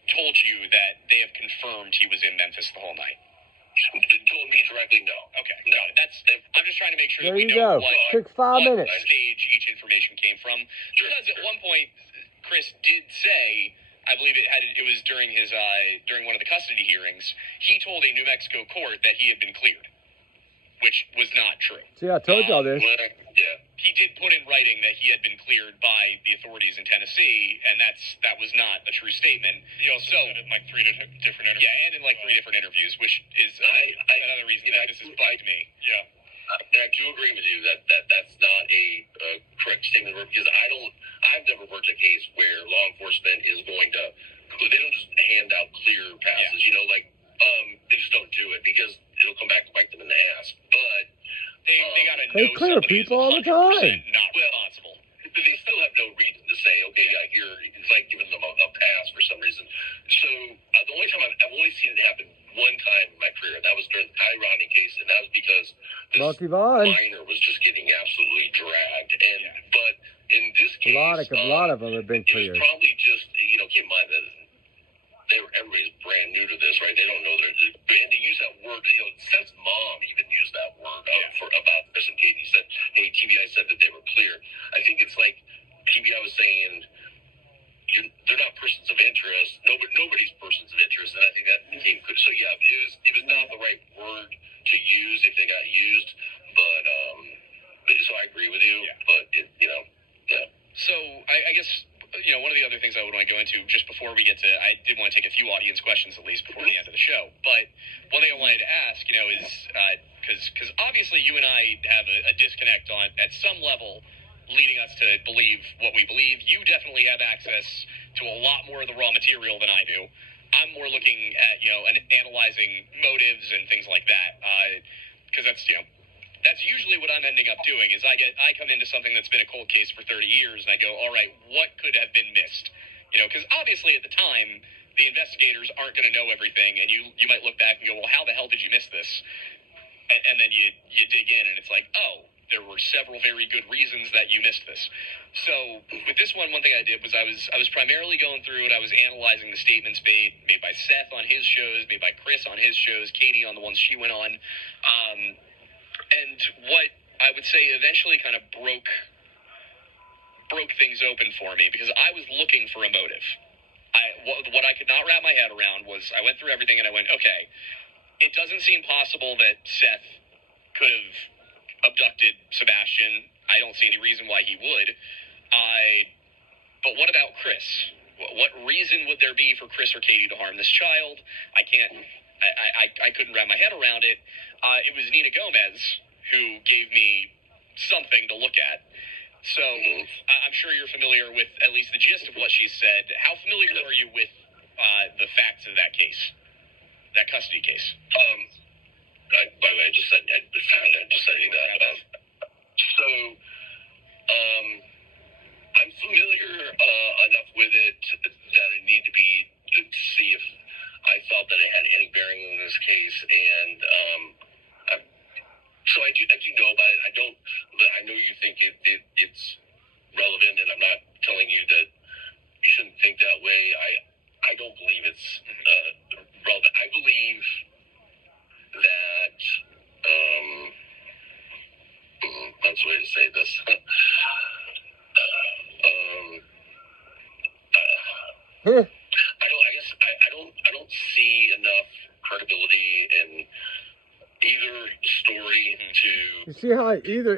told you that they have confirmed he was in Memphis the whole night? Told me directly, no. Okay, no. I'm just trying to make sure There that we you know go. what Took 5 minutes. stage each information came from. Because at one point, Chris did say, I believe it was during his during one of the custody hearings, he told a New Mexico court that he had been cleared, which was not true. See, I told y'all this. Yeah. He did put in writing that he had been cleared by the authorities in Tennessee, and that was not a true statement. He also said it in like 3 different interviews. Yeah, and in like 3 different interviews, which is another reason that this has bugged me. Yeah. And I do agree with you that that's not a correct statement, because I've never worked a case where law enforcement is going to, they don't just hand out clear passes, Yeah. They just don't do it because it'll come back to bite them in the ass. But they gotta They know clear somebody people all the 100% time. not responsible. but they still have no reason to say, okay, yeah, here, it's like giving them a pass for some reason. So the only time I've only seen it happen one time in my career, and that was during the Ty Rodney case, and that was because this minor was just getting absolutely dragged. And but in this case, A lot of them have been cleared. It was probably just, keep in mind that everybody's brand new to this, right? They don't know and to use that word, Seth's mom even used that word about Chris and Katie. Said, hey, TBI said that they were clear. I think it's like TBI was saying, they're not persons of interest. Nobody's persons of interest, and I think that became good. So yeah, it was not the right word to use if they got used, but so I agree with you. Yeah. But So I guess one of the other things I would want to go into just before we get to, I did want to take a few audience questions at least before the end of the show. But one thing I wanted to ask, is because obviously you and I have a disconnect on at some level, leading us to believe what we believe. You definitely have access to a lot more of the raw material than I do. I'm more looking at, and analyzing motives and things like that. Because that's usually what I'm ending up doing is I come into something that's been a cold case for 30 years and I go, all right, what could have been missed? Because obviously at the time, the investigators aren't going to know everything. And you might look back and go, well, how the hell did you miss this? And then you dig in and it's like, oh, there were several very good reasons that you missed this. So with this one thing I did was I was primarily going through and I was analyzing the statements made by Seth on his shows, made by Chris on his shows, Katie on the ones she went on. And what I would say eventually kind of broke things open for me because I was looking for a motive. What I could not wrap my head around was I went through everything and I went, okay, it doesn't seem possible that Seth could have abducted Sebastian. I don't see any reason why he would. But what about Chris? What reason would there be for Chris or Katie to harm this child? I couldn't wrap my head around it. It was Nina Gomez who gave me something to look at. So I'm sure you're familiar with at least the gist of what she said. How familiar are you with the facts of that case, that custody case? By the way, I just said that. I'm familiar enough with it that I need to see if I felt that it had any bearing in this case, and so I do know about it. I know you think it's relevant, and I'm not telling you that you shouldn't think that way. I don't believe it's relevant. I believe that that's the way to say this. I don't see enough credibility in either story to. You see how either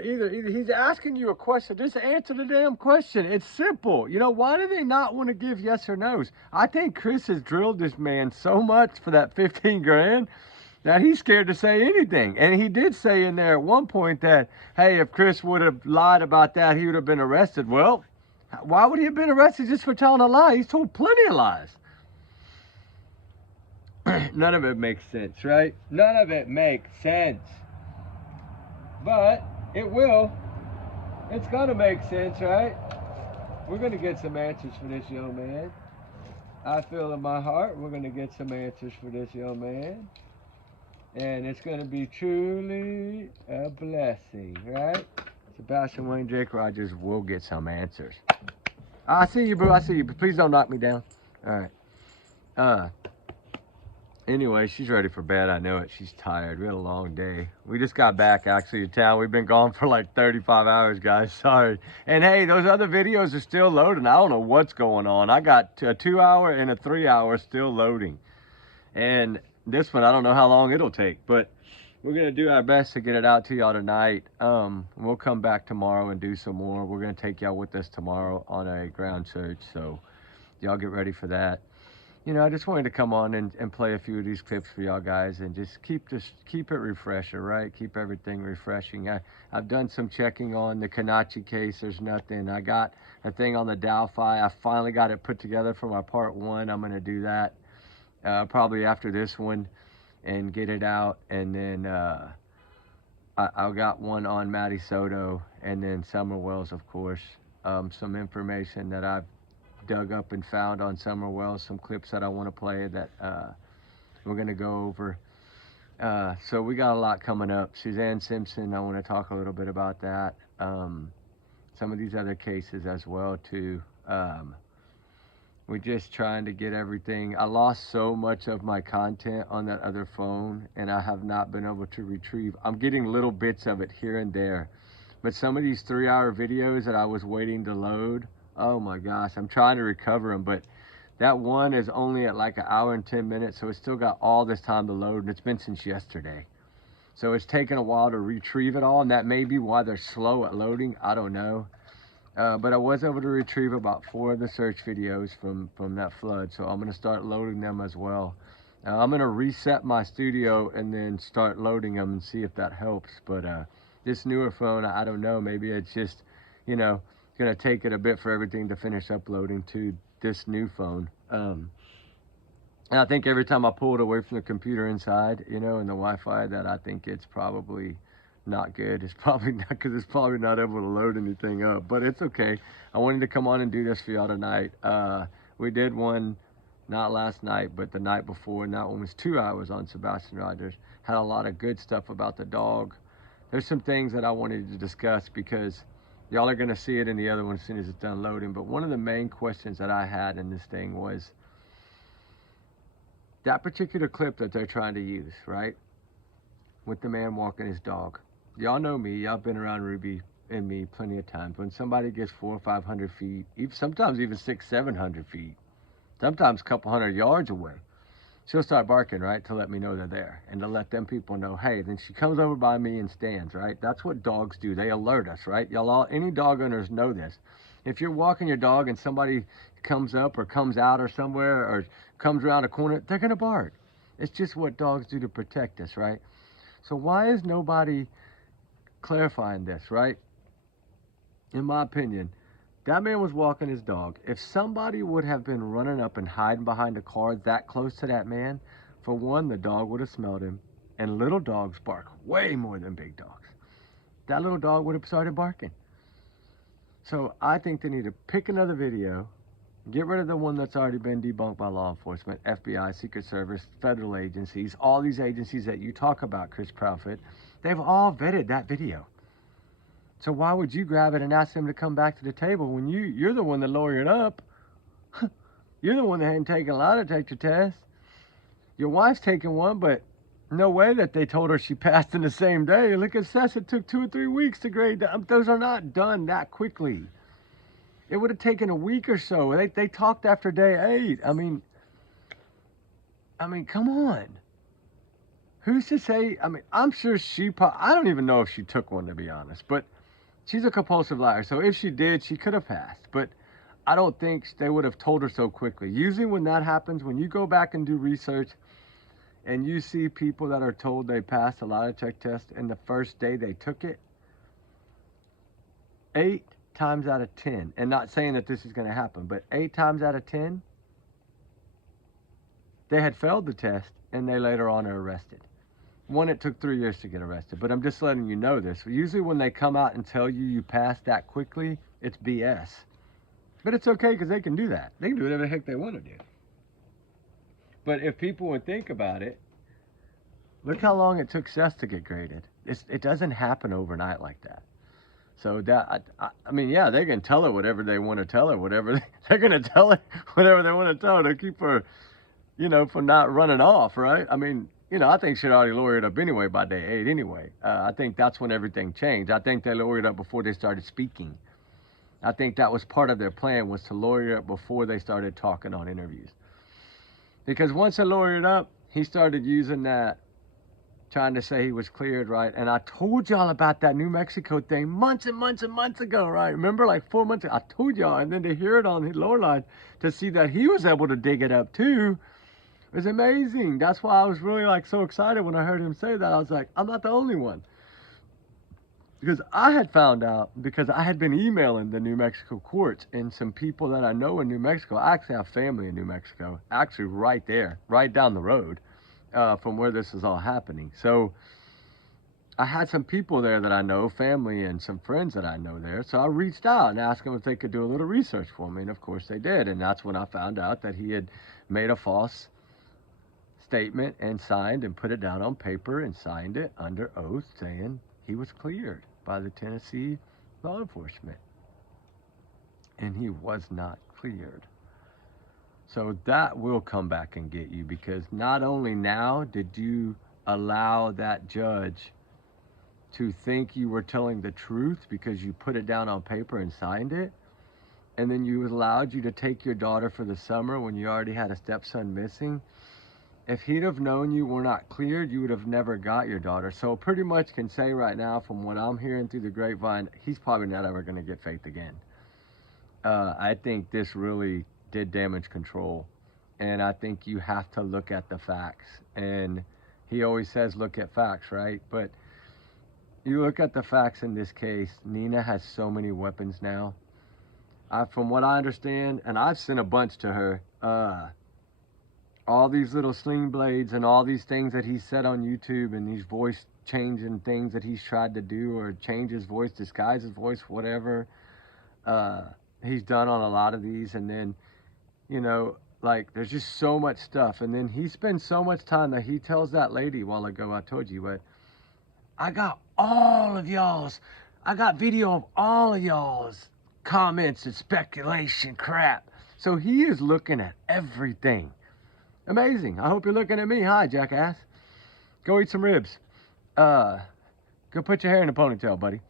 he's asking you a question. Just answer the damn question. It's simple. Why do they not want to give yes or no's? I think Chris has drilled this man so much for that 15 grand that he's scared to say anything. And he did say in there at one point that, hey, if Chris would have lied about that, he would have been arrested. Well, why would he have been arrested just for telling a lie? He's told plenty of lies. None of it makes sense, right? None of it makes sense. But it will. It's going to make sense, right? We're going to get some answers for this young man. I feel in my heart we're going to get some answers for this young man. And it's going to be truly a blessing, right? Sebastian, Wayne, Jake Rogers will get some answers. I see you, boo. I see you. But please don't knock me down. All right. Anyway, she's ready for bed. I know it. She's tired. We had a long day. We just got back actually to town. We've been gone for like 35 hours, guys. Sorry. And hey, those other videos are still loading. I don't know what's going on. I got a 2-hour and a 3-hour still loading. And this one, I don't know how long it'll take, but we're going to do our best to get it out to y'all tonight. We'll come back tomorrow and do some more. We're going to take y'all with us tomorrow on a ground search. So y'all get ready for that. You know, I just wanted to come on and play a few of these clips for y'all guys and just keep it refresher, right? Keep everything refreshing. I've done some checking on the Kanachi case. There's nothing. I got a thing on the Delphi. I finally got it put together for my part 1. I'm going to do that probably after this one and get it out. And then I got one on Matty Soto and then Summer Wells, of course. Some information that I've dug up and found on Summer Wells, some clips that I want to play that we're going to go over. So we got a lot coming up. Suzanne Simpson, I want to talk a little bit about that. Some of these other cases as well too. We're just trying to get everything. I lost so much of my content on that other phone and I have not been able to retrieve. I'm getting little bits of it here and there. But some of these 3-hour videos that I was waiting to load, oh my gosh, I'm trying to recover them, but that one is only at like 1 hour and 10 minutes, so it's still got all this time to load, and it's been since yesterday. So it's taken a while to retrieve it all, and that may be why they're slow at loading, I don't know. But I was able to retrieve about 4 of the search videos from that flood, so I'm going to start loading them as well. I'm going to reset my studio and then start loading them and see if that helps, but this newer phone, I don't know, maybe it's just, you know, going to take it a bit for everything to finish uploading to this new phone. And I think every time I pull it away from the computer inside, you know, and the Wi-Fi, that I think it's probably not good. It's probably not, because it's probably not able to load anything up, but it's okay. I wanted to come on and do this for y'all tonight. We did one, not last night, but the night before, and that one was 2 hours on Sebastian Rogers. Had a lot of good stuff about the dog. There's some things that I wanted to discuss because y'all are going to see it in the other one as soon as it's done loading. But one of the main questions that I had in this thing was that particular clip that they're trying to use, right? With the man walking his dog. Y'all know me. Y'all been around Ruby and me plenty of times. When somebody gets 400 or 500 feet, sometimes even 600-700 feet, sometimes a couple hundred yards away, she'll start barking, right, to let me know they're there and to let them people know, hey. Then she comes over by me and stands, right? That's what dogs do. They alert us, right? Y'all all, any dog owners know this. If you're walking your dog and somebody comes up or comes out or somewhere or comes around a corner, they're going to bark. It's just what dogs do to protect us, right? So why is nobody clarifying this, right? In my opinion, that man was walking his dog. If somebody would have been running up and hiding behind a car that close to that man, for one, the dog would have smelled him. And little dogs bark way more than big dogs. That little dog would have started barking. So I think they need to pick another video, get rid of the one that's already been debunked by law enforcement, FBI, Secret Service, federal agencies, all these agencies that you talk about, Chris Proudfoot. They've all vetted that video. So why would you grab it and ask them to come back to the table when you're the one that lawyered up? You're the one that hadn't taken a lot to take the test. Your wife's taken one, but no way that they told her she passed in the same day. Look at Seth, it took 2 or 3 weeks to grade that. Those are not done that quickly. It would have taken a week or so. They talked after day 8. I mean, come on. Who's to say? I mean, I'm sure I don't even know if she took one, to be honest, but she's a compulsive liar. So if she did, she could have passed. But I don't think they would have told her so quickly. Usually when that happens, when you go back and do research and you see people that are told they passed a lie detector test and the first day they took it, 8 times out of 10, and not saying that this is going to happen, but 8 times out of 10, they had failed the test and they later on are arrested. One, it took 3 years to get arrested, but I'm just letting you know this. Usually when they come out and tell you passed that quickly, it's BS. But it's okay because they can do that. They can do whatever the heck they want to do. But if people would think about it, look how long it took Seth to get graded. It doesn't happen overnight like that. So that, I mean, yeah, they can tell her whatever they want to tell her, whatever they're going to tell her, whatever they want to tell her to keep her, you know, from not running off, right? I mean, you know, I think she'd already lawyered up anyway by day 8 anyway. I think that's when everything changed. I think they lawyered up before they started speaking. I think that was part of their plan, was to lawyer up before they started talking on interviews. Because once they lawyered up, he started using that, trying to say he was cleared, right? And I told y'all about that New Mexico thing months and months and months ago, right? Remember, like 4 months ago, I told y'all, and then to hear it on his lower line, to see that he was able to dig it up too, was amazing. That's why I was really like so excited when I heard him say that. I was like, I'm not the only one. Because I had found out, because I had been emailing the New Mexico courts, and some people that I know in New Mexico, I actually have family in New Mexico, actually right there, right down the road from where this is all happening. So I had some people there that I know, family and some friends that I know there. So I reached out and asked them if they could do a little research for me, and of course they did. And that's when I found out that he had made a false statement and signed and put it down on paper and signed it under oath saying he was cleared by the Tennessee law enforcement, and he was not cleared. So that will come back and get you, because not only now did you allow that judge to think you were telling the truth because you put it down on paper and signed it, and then you allowed you to take your daughter for the summer when you already had a stepson missing. If he'd have known you were not cleared, you would have never got your daughter. So pretty much can say right now, from what I'm hearing through the grapevine, he's probably not ever going to get Faith again. I think this really did damage control. And I think you have to look at the facts. And he always says, look at facts, right? But you look at the facts in this case, Nina has so many weapons now. From what I understand, and I've sent a bunch to her, all these little sling blades and all these things that he said on YouTube, and these voice changing things that he's tried to do, or change his voice, disguise his voice, whatever. He's done on a lot of these. And then, you know, like, there's just so much stuff. And then he spends so much time that he tells that lady a while ago, I told you, but I got all of y'all's, I got video of all of y'all's comments and speculation crap. So he is looking at everything. Amazing. I hope you're looking at me. Hi, jackass. Go eat some ribs. Go put your hair in a ponytail, buddy.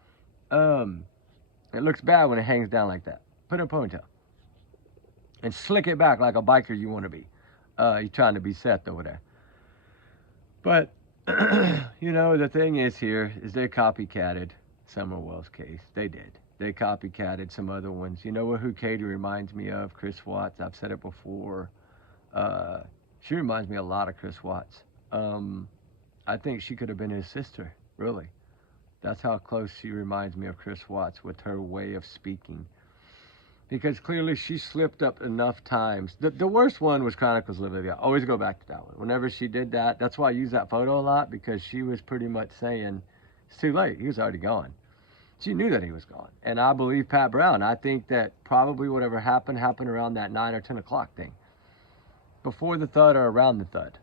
It looks bad when it hangs down like that. Put it in a ponytail. And slick it back like a biker you want to be. You're trying to be Seth over there. But, you know, the thing is here is they copycatted Summer Wells' case. They did. They copycatted some other ones. You know who Katie reminds me of? Chris Watts. I've said it before. She reminds me a lot of Chris Watts. I think she could have been his sister, really. That's how close she reminds me of Chris Watts with her way of speaking. Because clearly she slipped up enough times. The worst one was Chronicles of Olivia. I always go back to that one. Whenever she did that, that's why I use that photo a lot, because she was pretty much saying, it's too late. He was already gone. She knew that he was gone. And I believe Pat Brown. I think that probably whatever happened around that 9 or 10 o'clock thing. Before the thud or around the thud.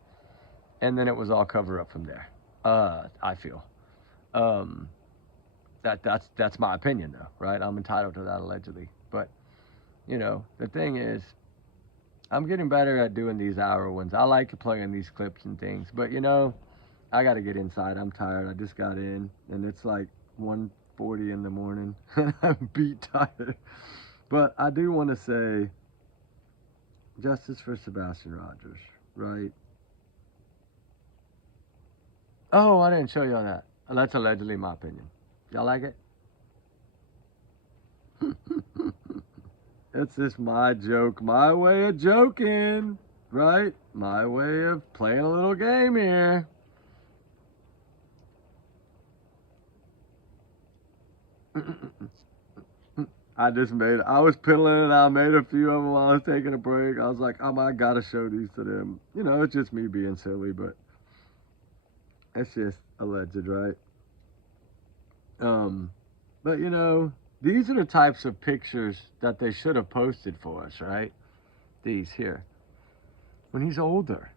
And then it was all cover up from there. I feel. That's my opinion though, right? I'm entitled to that allegedly. But, you know, the thing is, I'm getting better at doing these hour ones. I like playing these clips and things, but you know, I gotta get inside. I'm tired. I just got in and it's like 1:40 in the morning and I'm beat tired. But I do want to say, justice for Sebastian Rogers, right? Oh, I didn't show y'all that. That's allegedly my opinion. Y'all like it? It's just my joke, my way of joking, right? My way of playing a little game here. I was piddling it out, made a few of them while I was taking a break. I was like, oh, I gotta show these to them. You know, it's just me being silly, but it's just alleged, right? But you know, these are the types of pictures that they should have posted for us, right? These here. When he's older.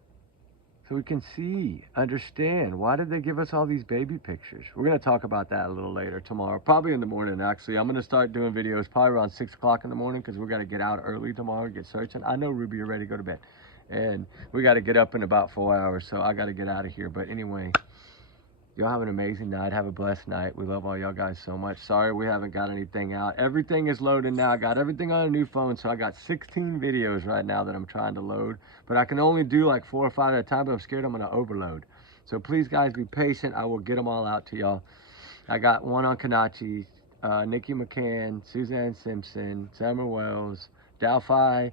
so we can see, understand, why did they give us all these baby pictures? We're going to talk about that a little later tomorrow, probably in the morning. Actually, I'm going to start doing videos probably around 6 o'clock in the morning, because we're going to get out early tomorrow and get searching. I know, Ruby, you're ready to go to bed, and we got to get up in about 4 hours, so I got to get out of here. But anyway, y'all have an amazing night. Have a blessed night. We love all y'all guys so much. Sorry we haven't got anything out. Everything is loading now. I got everything on a new phone, so I got 16 videos right now that I'm trying to load. But I can only do like 4 or 5 at a time, but I'm scared I'm going to overload. So please, guys, be patient. I will get them all out to y'all. I got one on Kanachi, Nikki McCann, Suzanne Simpson, Summer Wells, Delphi,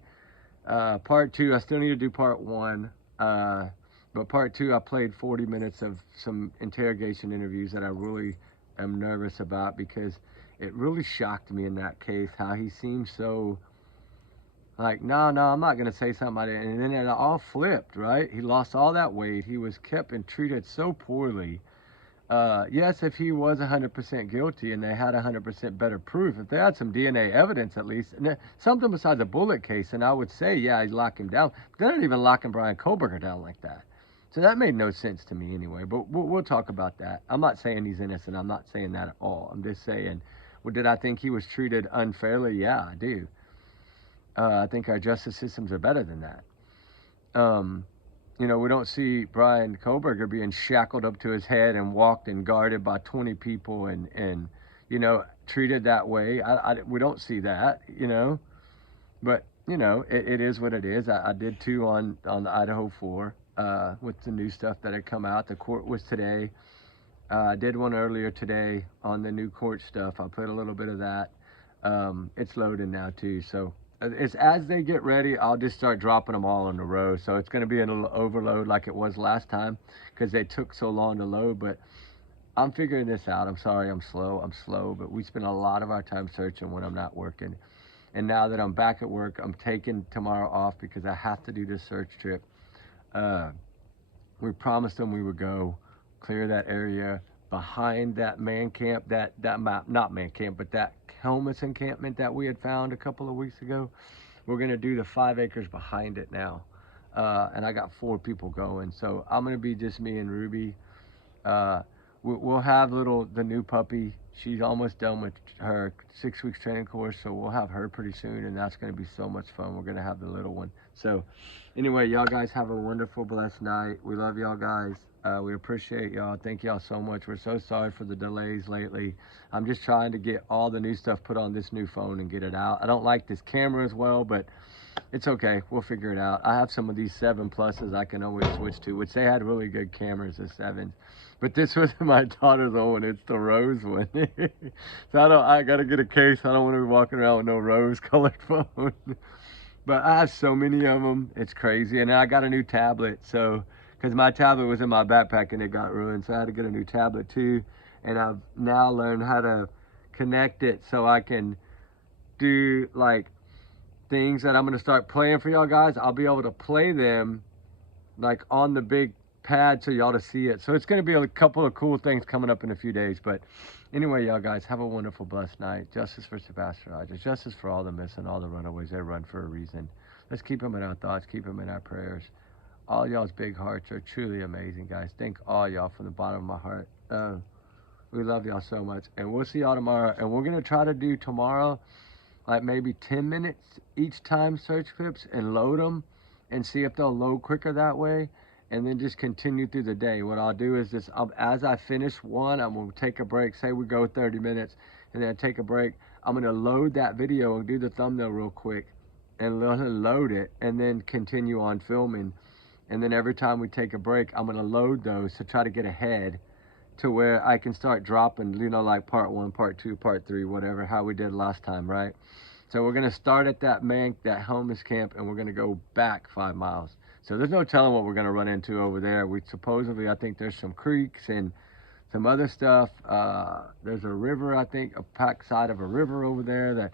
part 2. I still need to do part 1. But part 2, I played 40 minutes of some interrogation interviews that I really am nervous about, because it really shocked me in that case how he seemed so like, no, I'm not going to say something about it. And then it all flipped, right? He lost all that weight. He was kept and treated so poorly. Yes, if he was 100% guilty and they had 100% better proof, if they had some DNA evidence at least, and something besides a bullet case, and I would say, yeah, I'd lock him down. But they're not even locking Brian Kohlberger down like that. So that made no sense to me anyway, but we'll talk about that. I'm not saying he's innocent. I'm not saying that at all. I'm just saying, well, did I think he was treated unfairly? Yeah, I do. I think our justice systems are better than that. You know, we don't see Brian Kohlberger being shackled up to his head and walked and guarded by 20 people and you know, treated that way. We don't see that, you know. But, you know, it is what it is. I did 2 on the Idaho 4. With the new stuff that had come out. The court was today. I did one earlier today on the new court stuff. I played a little bit of that. It's loading now too. So it's as they get ready, I'll just start dropping them all in a row. So it's going to be a little overload like it was last time, because they took so long to load. But I'm figuring this out. I'm sorry, I'm slow, but we spend a lot of our time searching when I'm not working. And now that I'm back at work, I'm taking tomorrow off because I have to do this search trip. We promised them we would go clear that area behind that man camp, that not man camp, but that homeless encampment that we had found a couple of weeks ago. We're going to do the 5 acres behind it now. And I got 4 people going. So I'm going to be just me and Ruby. We'll have the new puppy. She's almost done with her 6 weeks training course, so we'll have her pretty soon, and that's going to be so much fun. We're going to have the little one. So anyway, y'all guys have a wonderful, blessed night. We love y'all guys. We appreciate y'all. Thank y'all so much. We're so sorry for the delays lately. I'm just trying to get all the new stuff put on this new phone and get it out. I don't like this camera as well, but it's okay. We'll figure it out. I have some of these 7 Pluses I can always switch to, which they had really good cameras, the 7s. But this was my daughter's old one. It's the rose one. So I got to get a case. I don't want to be walking around with no rose-colored phone. But I have so many of them. It's crazy. And I got a new tablet. So, because my tablet was in my backpack and it got ruined. So I had to get a new tablet too. And I've now learned how to connect it so I can do like things that I'm going to start playing for y'all guys. I'll be able to play them like on the big pad so y'all to see it. So it's going to be a couple of cool things coming up in a few days. But anyway, y'all guys, have a wonderful, blessed night. Justice for Sebastian Rogers. Justice for all the missing, all the runaways. They run for a reason. Let's keep them in our thoughts. Keep them in our prayers. All y'all's big hearts are truly amazing, guys. Thank all y'all from the bottom of my heart. We love y'all so much. And we'll see y'all tomorrow. And we're going to try to do tomorrow like maybe 10 minutes each time search clips and load them and see if they'll load quicker that way. And then just continue through the day. What I'll do is just, as I finish one, I'm going to take a break. Say we go 30 minutes and then I take a break. I'm going to load that video and do the thumbnail real quick and load it and then continue on filming. And then every time we take a break, I'm going to load those to try to get ahead to where I can start dropping, you know, like part 1, part 2, part 3, whatever, how we did last time, right? So we're going to start at that homeless camp and we're going to go back 5 miles. So there's no telling what we're going to run into over there. We supposedly, I think there's some creeks and some other stuff. There's a river, I think, a back side of a river over there that,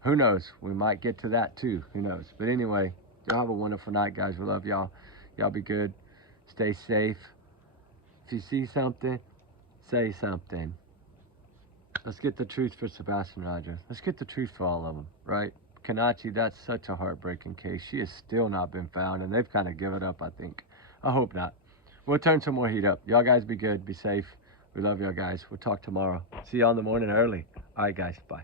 who knows? We might get to that too. Who knows? But anyway, y'all have a wonderful night, guys. We love y'all. Y'all be good. Stay safe. If you see something, say something. Let's get the truth for Sebastian Rogers. Let's get the truth for all of them, right? Kanachi, that's such a heartbreaking case. She has still not been found, and they've kind of given up, I think. I hope not. We'll turn some more heat up. Y'all guys be good. Be safe. We love y'all guys. We'll talk tomorrow. See y'all in the morning early. All right, guys. Bye.